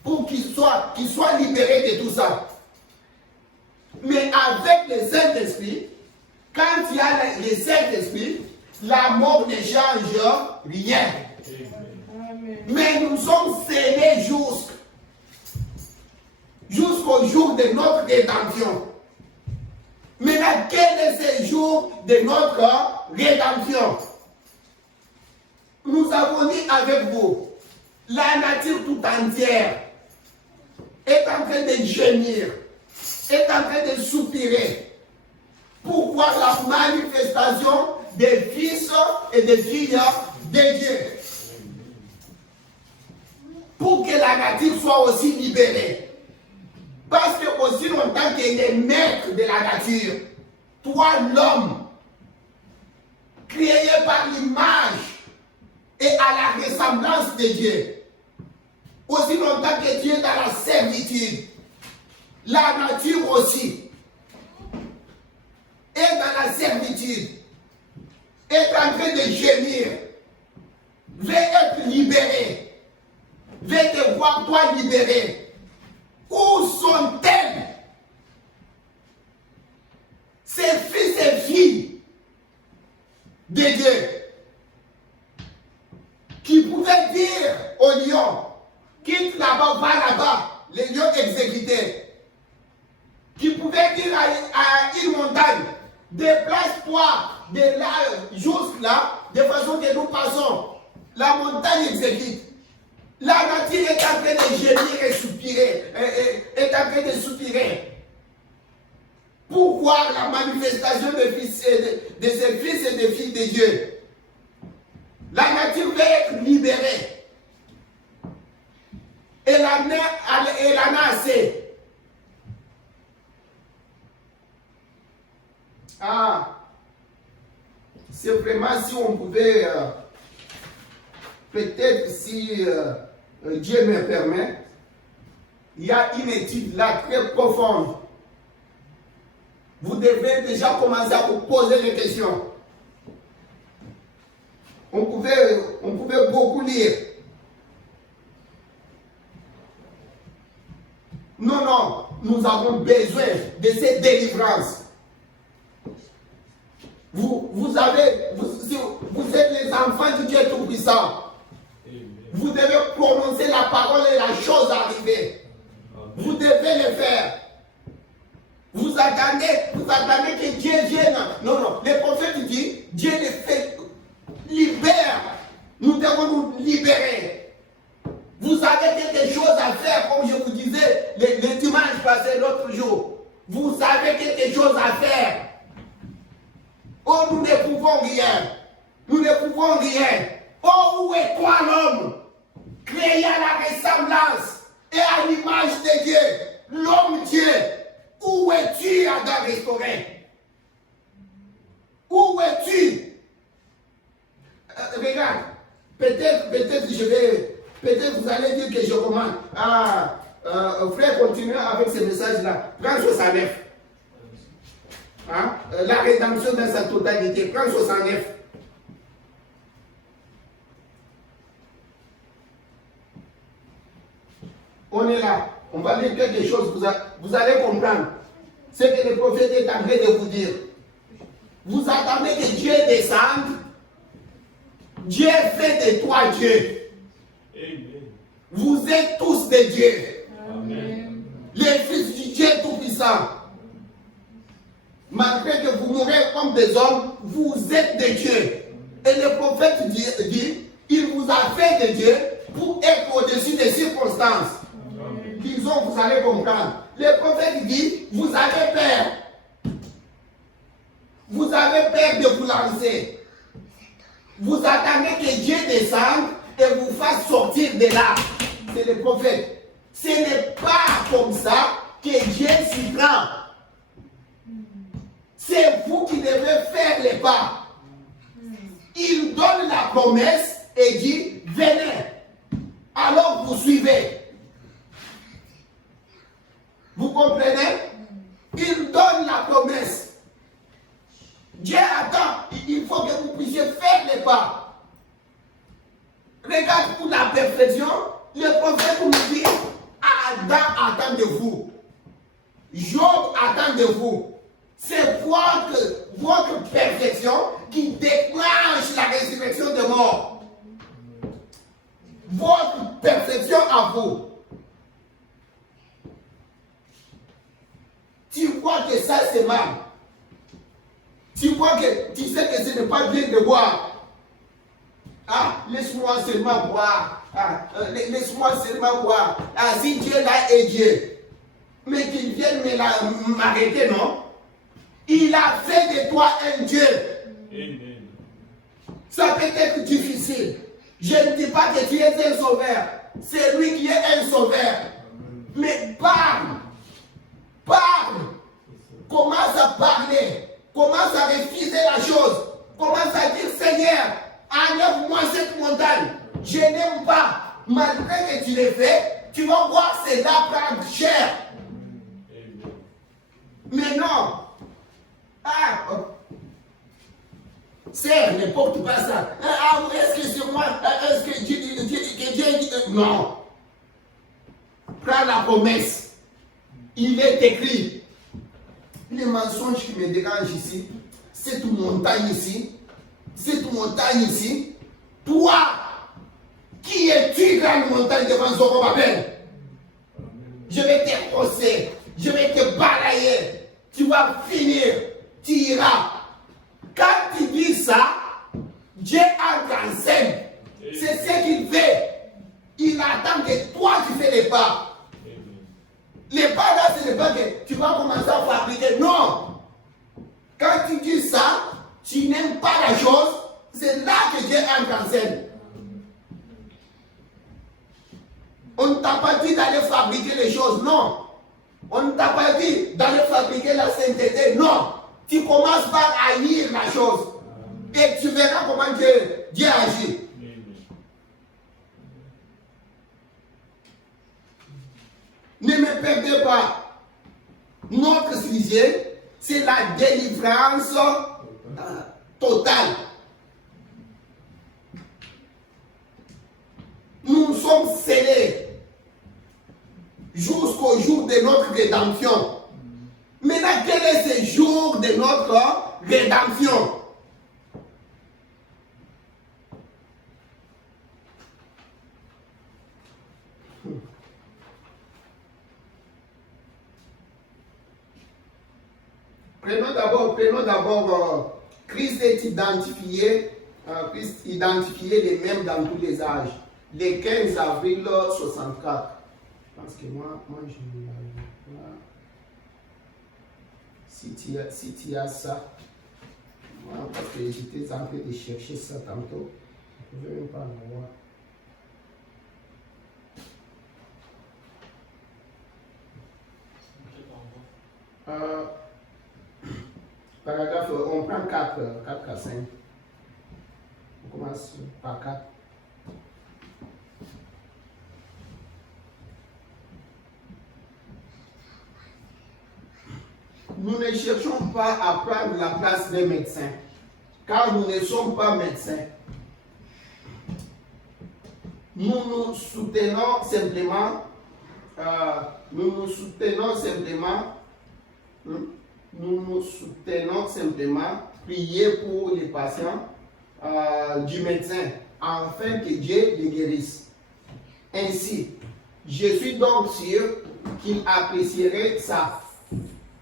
pour qu'ils soient libérés de tout ça. Mais avec le Saint-Esprit, quand il y a le Saint-Esprit, la mort ne change rien. Mais nous sommes scellés jusqu'au jour de notre rédemption. Maintenant, quel est ce jour de notre rédemption? Nous avons dit avec vous, la nature tout entière est en train de gémir, est en train de soupirer pour voir la manifestation des fils et des filles de Dieu. Pour que la nature soit aussi libérée. Parce que aussi longtemps qu'elle est maître de la nature, toi l'homme, créé par l'image et à la ressemblance de Dieu, aussi longtemps que Dieu est dans la servitude, la nature aussi est dans la servitude, est en train de gémir, veut être libéré, veut te voir toi libéré. Où sont-elles? Ces fils et filles de Dieu qui pouvaient dire au lion, quitte là-bas, va là-bas, les lions exécutés, qui pouvaient pouvez dire à une montagne, déplace-toi de là jusque là, de façon que nous passons. La montagne exécute. La nature est en train de gémir et soupirer, est en train de soupirer pour voir la manifestation de ses fils et des filles de Dieu. La nature va être libérée. Elle en a assez. Ah, c'est vraiment si on pouvait, peut-être si Dieu me permet, il y a une étude là très profonde. Vous devez déjà commencer à vous poser des questions. On pouvait beaucoup lire. Non, nous avons besoin de cette délivrance. Vous êtes les enfants du Dieu Tout-Puissant. Vous devez prononcer la parole et la chose arriver. Vous devez le faire. Vous attendez que Dieu vienne. Non, le prophète dit, Dieu le fait, libère. Nous devons nous libérer. Vous avez quelque chose à faire, comme je vous disais le dimanche passé, l'autre jour. Vous avez quelque chose à faire. Oh, nous ne pouvons rien. Nous ne pouvons rien. Oh, où est toi l'homme? Créé à la ressemblance et à l'image de Dieu. L'homme Dieu. Où es-tu, Adam restauré? Où es-tu? Regarde, peut-être vous allez dire que je commande. Frère, continuez avec ce message-là. Prends 69. La rédemption dans sa totalité. Prends 69. On est là. On va lire quelque chose. Vous allez comprendre ce que le prophète est en train de vous dire. Vous attendez que Dieu descende. Dieu fait de toi Dieu. Amen. Vous êtes tous des dieux. Amen. Les fils du Dieu Tout-Puissant. Malgré que vous mourrez comme des hommes, vous êtes des dieux. Et le prophète dit, il vous a fait des dieux pour être au-dessus des circonstances. Disons, vous allez comprendre. Le prophète dit, vous avez peur. Vous avez peur de vous lancer. Vous attendez que Dieu descende et vous fasse sortir de là. C'est le prophète. Ce n'est pas comme ça que Dieu s'y prend. C'est vous qui devez faire les pas. Il donne la promesse et dit, venez. Alors vous suivez. Vous comprenez? Il donne la promesse. Dieu attend. Il faut que vous puissiez faire les pas. Regarde pour la perfection. Le prophète nous dit, Adam attend de vous. Job attend de vous. C'est votre perfection qui déclenche la résurrection des morts. Votre perfection à vous. Tu vois que ça c'est mal. Tu sais que ce n'est pas bien de boire. Laisse-moi seulement boire. Laisse-moi seulement boire. Si Dieu là est Dieu. Mais qu'il vienne m'arrêter, non? Il a fait de toi un Dieu. Amen. Ça peut être difficile. Je ne dis pas que tu es un sauveur. C'est lui qui est un sauveur. Amen. Mais parle. Commence à parler. Commence à refuser la chose. Commence à dire, Seigneur, enlève-moi cette montagne. Je n'aime pas. Malgré que tu l'aies fait, tu vas voir cela prendre cher. Amen. Mais non. Sœur, ne porte pas ça. Est-ce que c'est moi? Est-ce que Dieu dit? Non. Prends la promesse. Il est écrit. Les mensonges qui me dérangent ici, cette montagne ici, toi, qui es-tu, grande montagne devant Zorobabel? Je vais te rosser, je vais te balayer. tu vas finir, tu iras. Quand tu dis ça, Dieu entre en scène. C'est ce qu'il fait. Il attend que toi tu fais les pas. Les pas là, ce n'est pas que tu vas commencer à fabriquer. Non. Quand tu dis ça, tu n'aimes pas la chose, c'est là que Dieu entre en scène. On ne t'a pas dit d'aller fabriquer les choses, non. On ne t'a pas dit d'aller fabriquer la sainteté, non. Tu commences par haïr la chose. Et tu verras comment Dieu agit. Ne me perdez pas. Notre sujet, c'est la délivrance totale. Nous sommes scellés jusqu'au jour de notre rédemption. Maintenant, quel est ce jour de notre rédemption? Prenons d'abord, Christ est identifié les mêmes dans tous les âges. Le 15 avril 64. Je pense que moi je vais l'avoir. Si tu as ça, moi, parce que j'étais en train de chercher ça tantôt, je ne pouvais même pas l'avoir. Paragraphe, on prend 4 à 5. On commence par 4. Nous ne cherchons pas à prendre la place des médecins, car nous ne sommes pas médecins. Nous nous soutenons simplement, prier pour les patients du médecin, afin que Dieu les guérisse. Ainsi, je suis donc sûr qu'il apprécierait ça.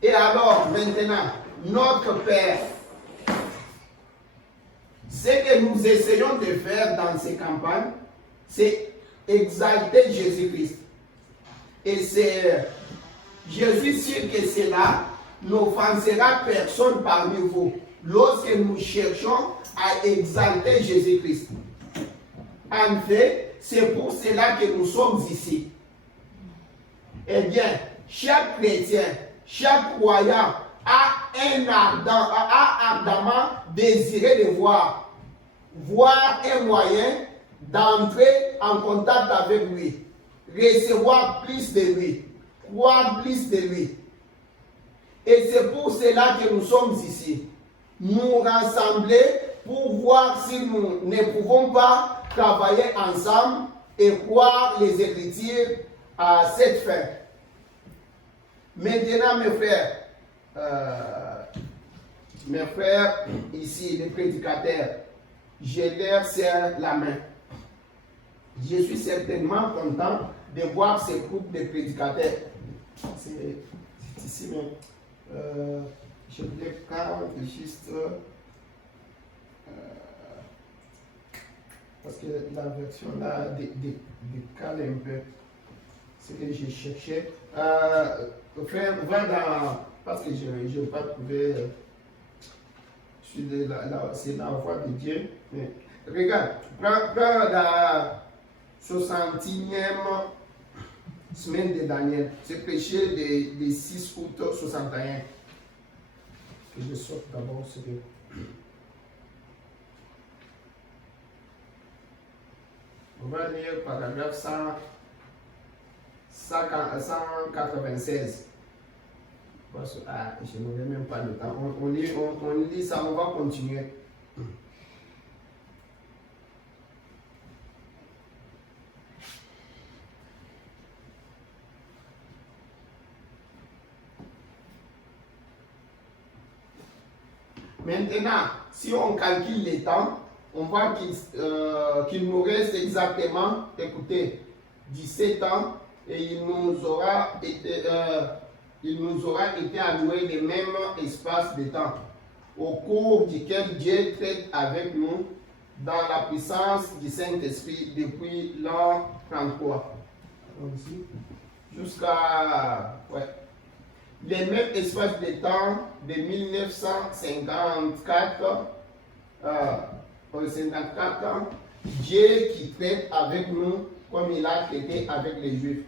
Et alors, maintenant, notre Père, ce que nous essayons de faire dans ces campagnes, c'est exalter Jésus-Christ. Et je suis sûr que cela n'offensera personne parmi vous lorsque nous cherchons à exalter Jésus-Christ. En fait, c'est pour cela que nous sommes ici. Eh bien, chaque chrétien, chaque croyant a ardemment désiré de voir un moyen d'entrer en contact avec lui, recevoir plus de lui, croire plus de lui. Et c'est pour cela que nous sommes ici. Nous rassembler pour voir si nous ne pouvons pas travailler ensemble et croire les Écritures à cette fin. Maintenant, mes frères ici, les prédicateurs, je leur serre la main. Je suis certainement content de voir ces groupes de prédicateurs. C'est ici même. Je voulais prendre juste parce que la version là décale un peu ce que j'ai cherché. Frère, va dans, parce que je n'ai pas trouvé, c'est la voix de Dieu. Mais, regarde, prends la 61e semaine de Daniel. C'est péché de 6 août 61. Que je sorte d'abord ce que. On va lire paragraphe 196. Je n'aurai même pas le temps. On lit ça, on va continuer. Maintenant, si on calcule les temps, on voit qu'il nous reste exactement, écoutez, 17 ans et il nous aura été il nous aura été alloué le même espace de temps, au cours duquel Dieu traite avec nous dans la puissance du Saint-Esprit depuis l'an 33 jusqu'à les mêmes espaces de temps de 1954 Dieu qui traite avec nous comme il a traité avec les Juifs.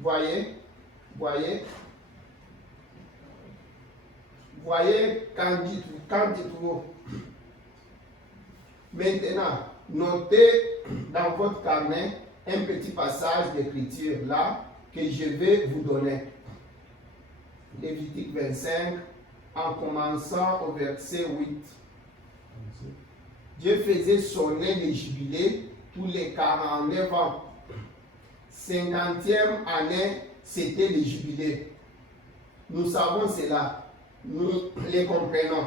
Voyez quand dites-vous. Maintenant, notez dans votre carnet un petit passage d'écriture là que je vais vous donner. Lévitique 25, en commençant au verset 8. Dieu faisait sonner les jubilés tous les 49 ans. 50e année, c'était les jubilés. Nous savons cela. Nous les comprenons.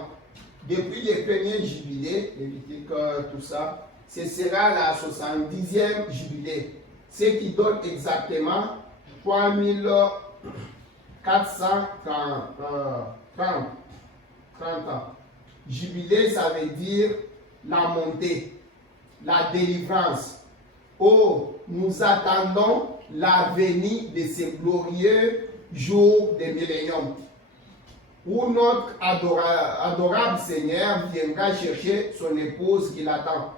Depuis les premiers jubilés, Lévitique, tout ça, ce sera la 70e jubilé. Ce qui donne exactement 3430 ans. Jubilé, ça veut dire la montée, la délivrance. Oh, nous attendons la venue de ce glorieux jour de millénium, où notre adorable Seigneur viendra chercher son épouse qui l'attend.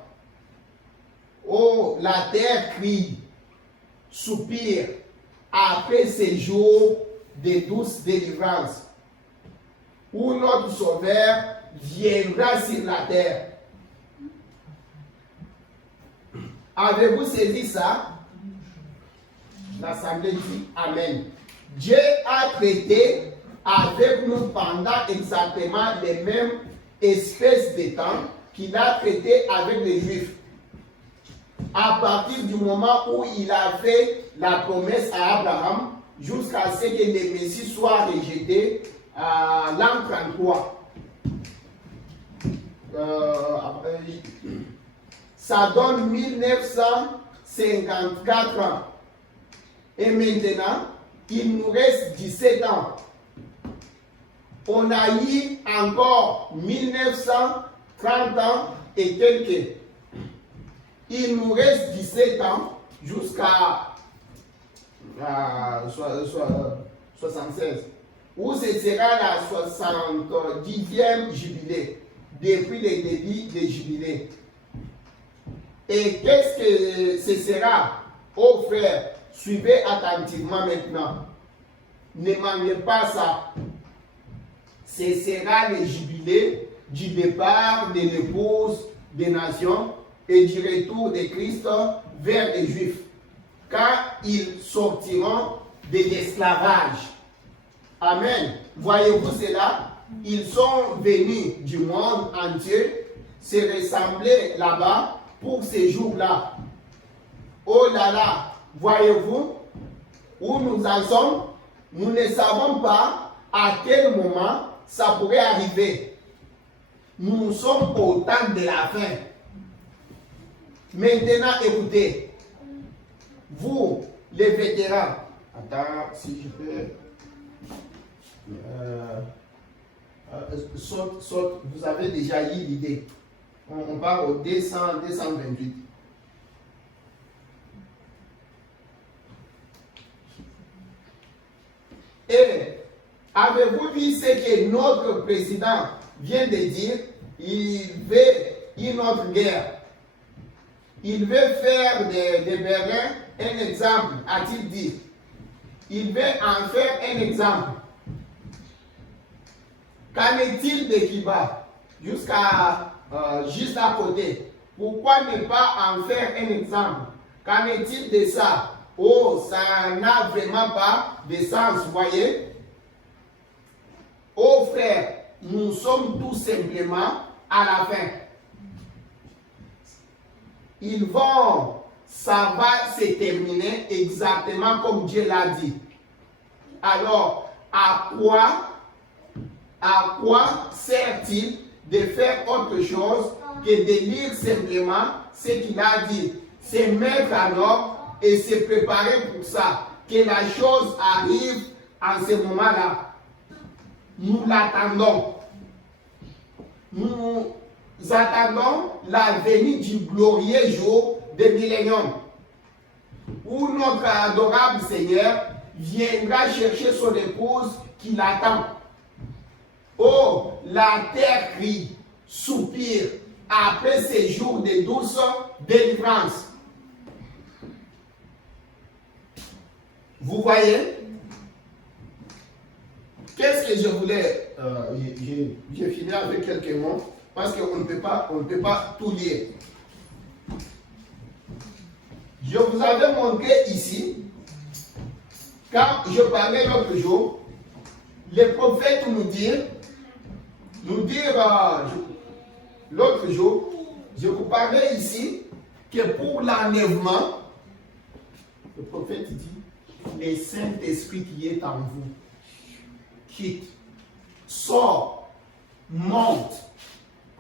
Oh, la terre crie, soupire, après ces jours de douce délivrance, où notre Sauveur viendra sur la terre. Avez-vous saisi ça? L'Assemblée dit Amen. Dieu a traité avec nous pendant exactement les mêmes espèces de temps qu'il a traité avec les Juifs. À partir du moment où il a fait la promesse à Abraham, jusqu'à ce que le Messie soit rejeté à l'an 33. Ça donne 1954 ans. Et maintenant, il nous reste 17 ans. On a eu encore 1930 ans et quelques. Il nous reste 17 ans jusqu'à 76, où ce sera la 70e jubilé, depuis le début des jubilés. Et qu'est-ce que ce sera? Oh frère, suivez attentivement maintenant. Ne manquez pas ça. Ce sera le jubilé du départ de l'épouse des nations et du retour de Christ vers les Juifs, quand ils sortiront de l'esclavage. Amen. Voyez-vous cela? Ils sont venus du monde entier se ressembler là-bas pour ces jours-là. Oh là là, voyez-vous où nous en sommes? Nous ne savons pas à quel moment ça pourrait arriver. Nous sommes au temps de la fin. Maintenant, écoutez, vous, les vétérans, attends, si je peux, saute, vous avez déjà eu l'idée. On part au 228. Et avez-vous vu ce que notre président vient de dire? Il veut une autre guerre. Il veut faire de Berlin un exemple, a-t-il dit. Il veut en faire un exemple. Qu'en est-il de Cuba? Juste à côté. Pourquoi ne pas en faire un exemple? Qu'en est-il de ça? Oh, ça n'a vraiment pas de sens, voyez? Oh frère, nous sommes tout simplement à la fin. Ça va se terminer exactement comme Dieu l'a dit. Alors, à quoi sert-il de faire autre chose que de lire simplement ce qu'il a dit, se mettre en ordre et se préparer pour ça, que la chose arrive en ce moment-là. Nous l'attendons. Nous attendons la venue du glorieux jour de millénium, où notre adorable Seigneur viendra chercher son épouse qui l'attend. Oh, la terre crie, soupire après ces jours de douce délivrance. Vous voyez? Qu'est-ce que je voulais, j'ai fini avec quelques mots, parce qu'on ne peut pas tout lire. Je vous avais montré ici, quand je parlais l'autre jour, les prophètes nous dire l'autre jour, je vous parlais ici que pour l'enlèvement, le prophète dit, le Saint-Esprit qui est en vous quitte, sort, monte,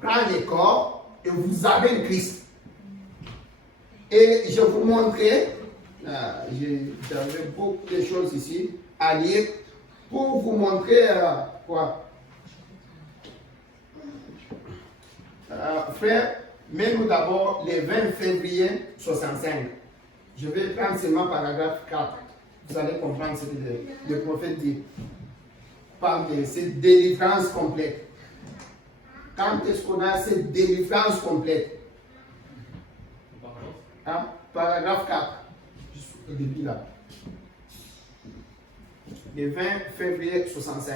prend le corps et vous amène Christ. Et je vous montrais, j'avais beaucoup de choses ici à lire pour vous montrer quoi. Frère, mets-nous d'abord le 20 février 65. Je vais prendre seulement paragraphe 4. Vous allez comprendre ce que le prophète dit. Parle de cette délivrance complète. Quand est-ce qu'on a cette délivrance complète? Hein? Paragraphe 4. Juste au début là. Le 20 février 65.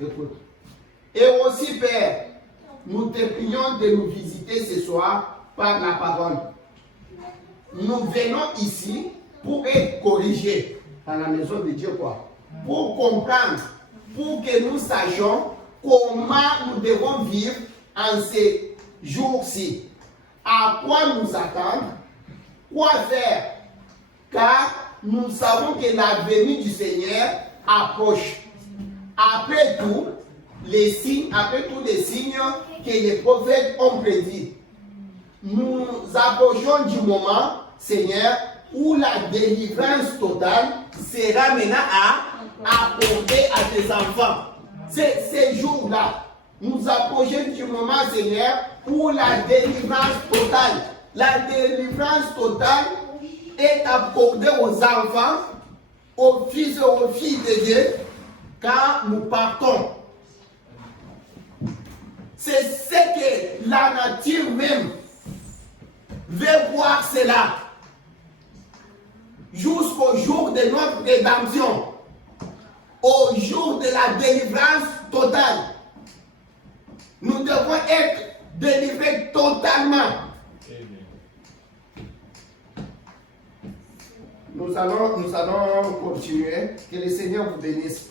Écoute. Et aussi, Père, nous te prions de nous visiter ce soir par la parole. Nous venons ici pour être corrigés dans la maison de Dieu, quoi. Pour comprendre, pour que nous sachions comment nous devons vivre en ces jours-ci. À quoi nous attendre, quoi faire, car nous savons que la venue du Seigneur approche. Après tous les signes que les prophètes ont prédits, nous approchons du moment, Seigneur, où la délivrance totale sera maintenant à accorder à tes enfants. C'est ces jours-là. Nous approchons du moment, Seigneur, où la délivrance totale est accordée aux enfants, aux fils et aux filles de Dieu, quand nous partons. C'est ce que la nature même veut voir cela. Jusqu'au jour de notre rédemption, au jour de la délivrance totale. Nous devons être délivrés totalement. Nous allons continuer. Que le Seigneur vous bénisse.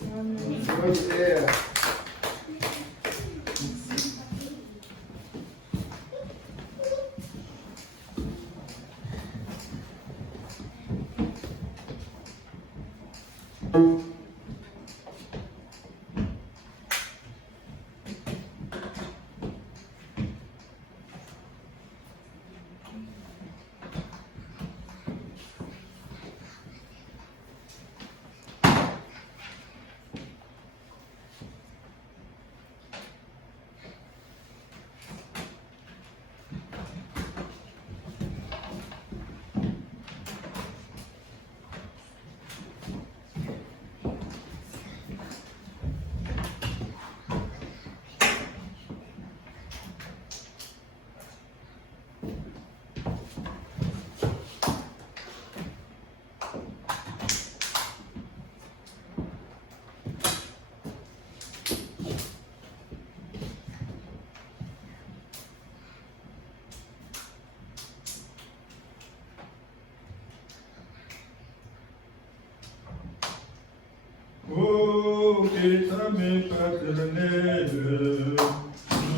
Oh, que ta main fraternelle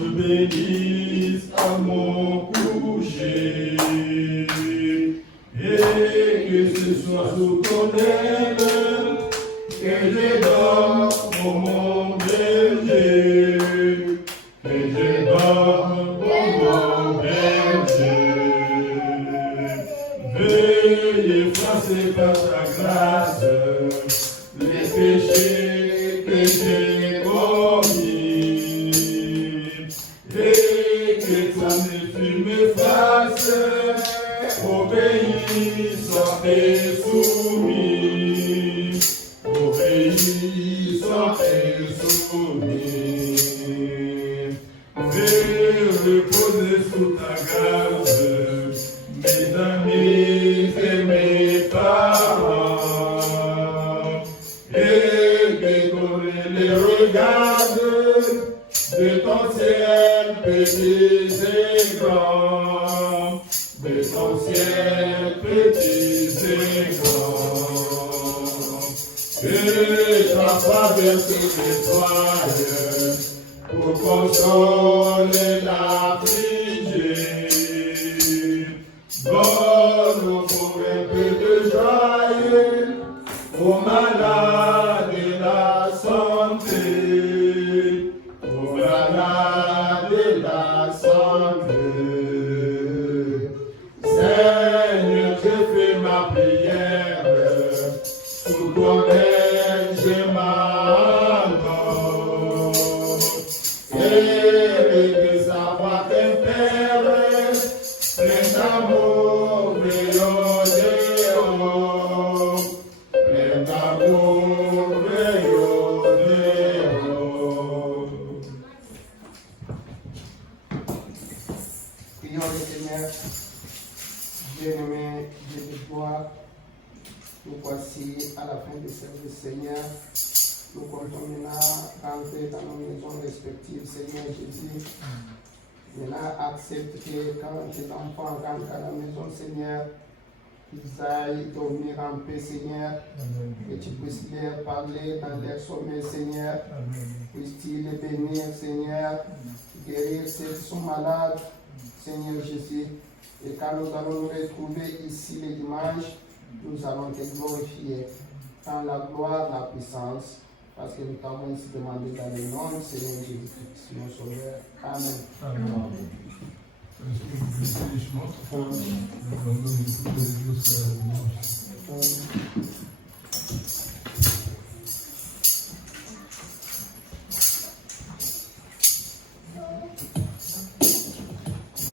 nous bénisse à mon coucher, et que ce soit sous ton aile que je dors au mon berger, que je dors au mon berger. Veuillez effacer par ta grâce péchés que j'ai commis. Et que ton esprit me fasse obéissant et soumis. Obéissant et soumis. Fais reposer sous ta garde mes amis et mes parents. Et décorer les regards de ton ciel petit et grand. De ton ciel petit et grand. Et ta faveur sur l'étoile pour consoler l'affligé. Donne au pauvres un peu de joie, aux malades la santé, aux malades la santé. Seigneur, je fais ma prière, sous ton aile je m'adore. Et de savoir tes pères, plein d'amour, veillons dehors. Plein d'amour, veillons dehors. Prions le Seigneur. Bien-aimé, Dieu de gloire, nous voici à la fin du service, Seigneur. Nous comptons maintenant rentrer dans nos maisons respectives, Seigneur Jésus. Maintenant, accepte que quand tes enfants rentrent à la maison, Seigneur, ils aillent dormir en paix, Seigneur. Que tu puisses leur parler dans leur sommeil, Seigneur. Puisses-tu les bénir, Seigneur. Guérir ceux qui sont malades, Seigneur Jésus. Et quand nous allons nous retrouver ici le dimanche, nous allons te glorifier dans la gloire, la puissance, parce que nous t'avons ici demandé dans le nom du Seigneur Jésus-Christ, mon Sauveur. Amen. Amen. Est-ce que vous pouvez les chanter? Nous allons donner toutes les choses à la dimanche.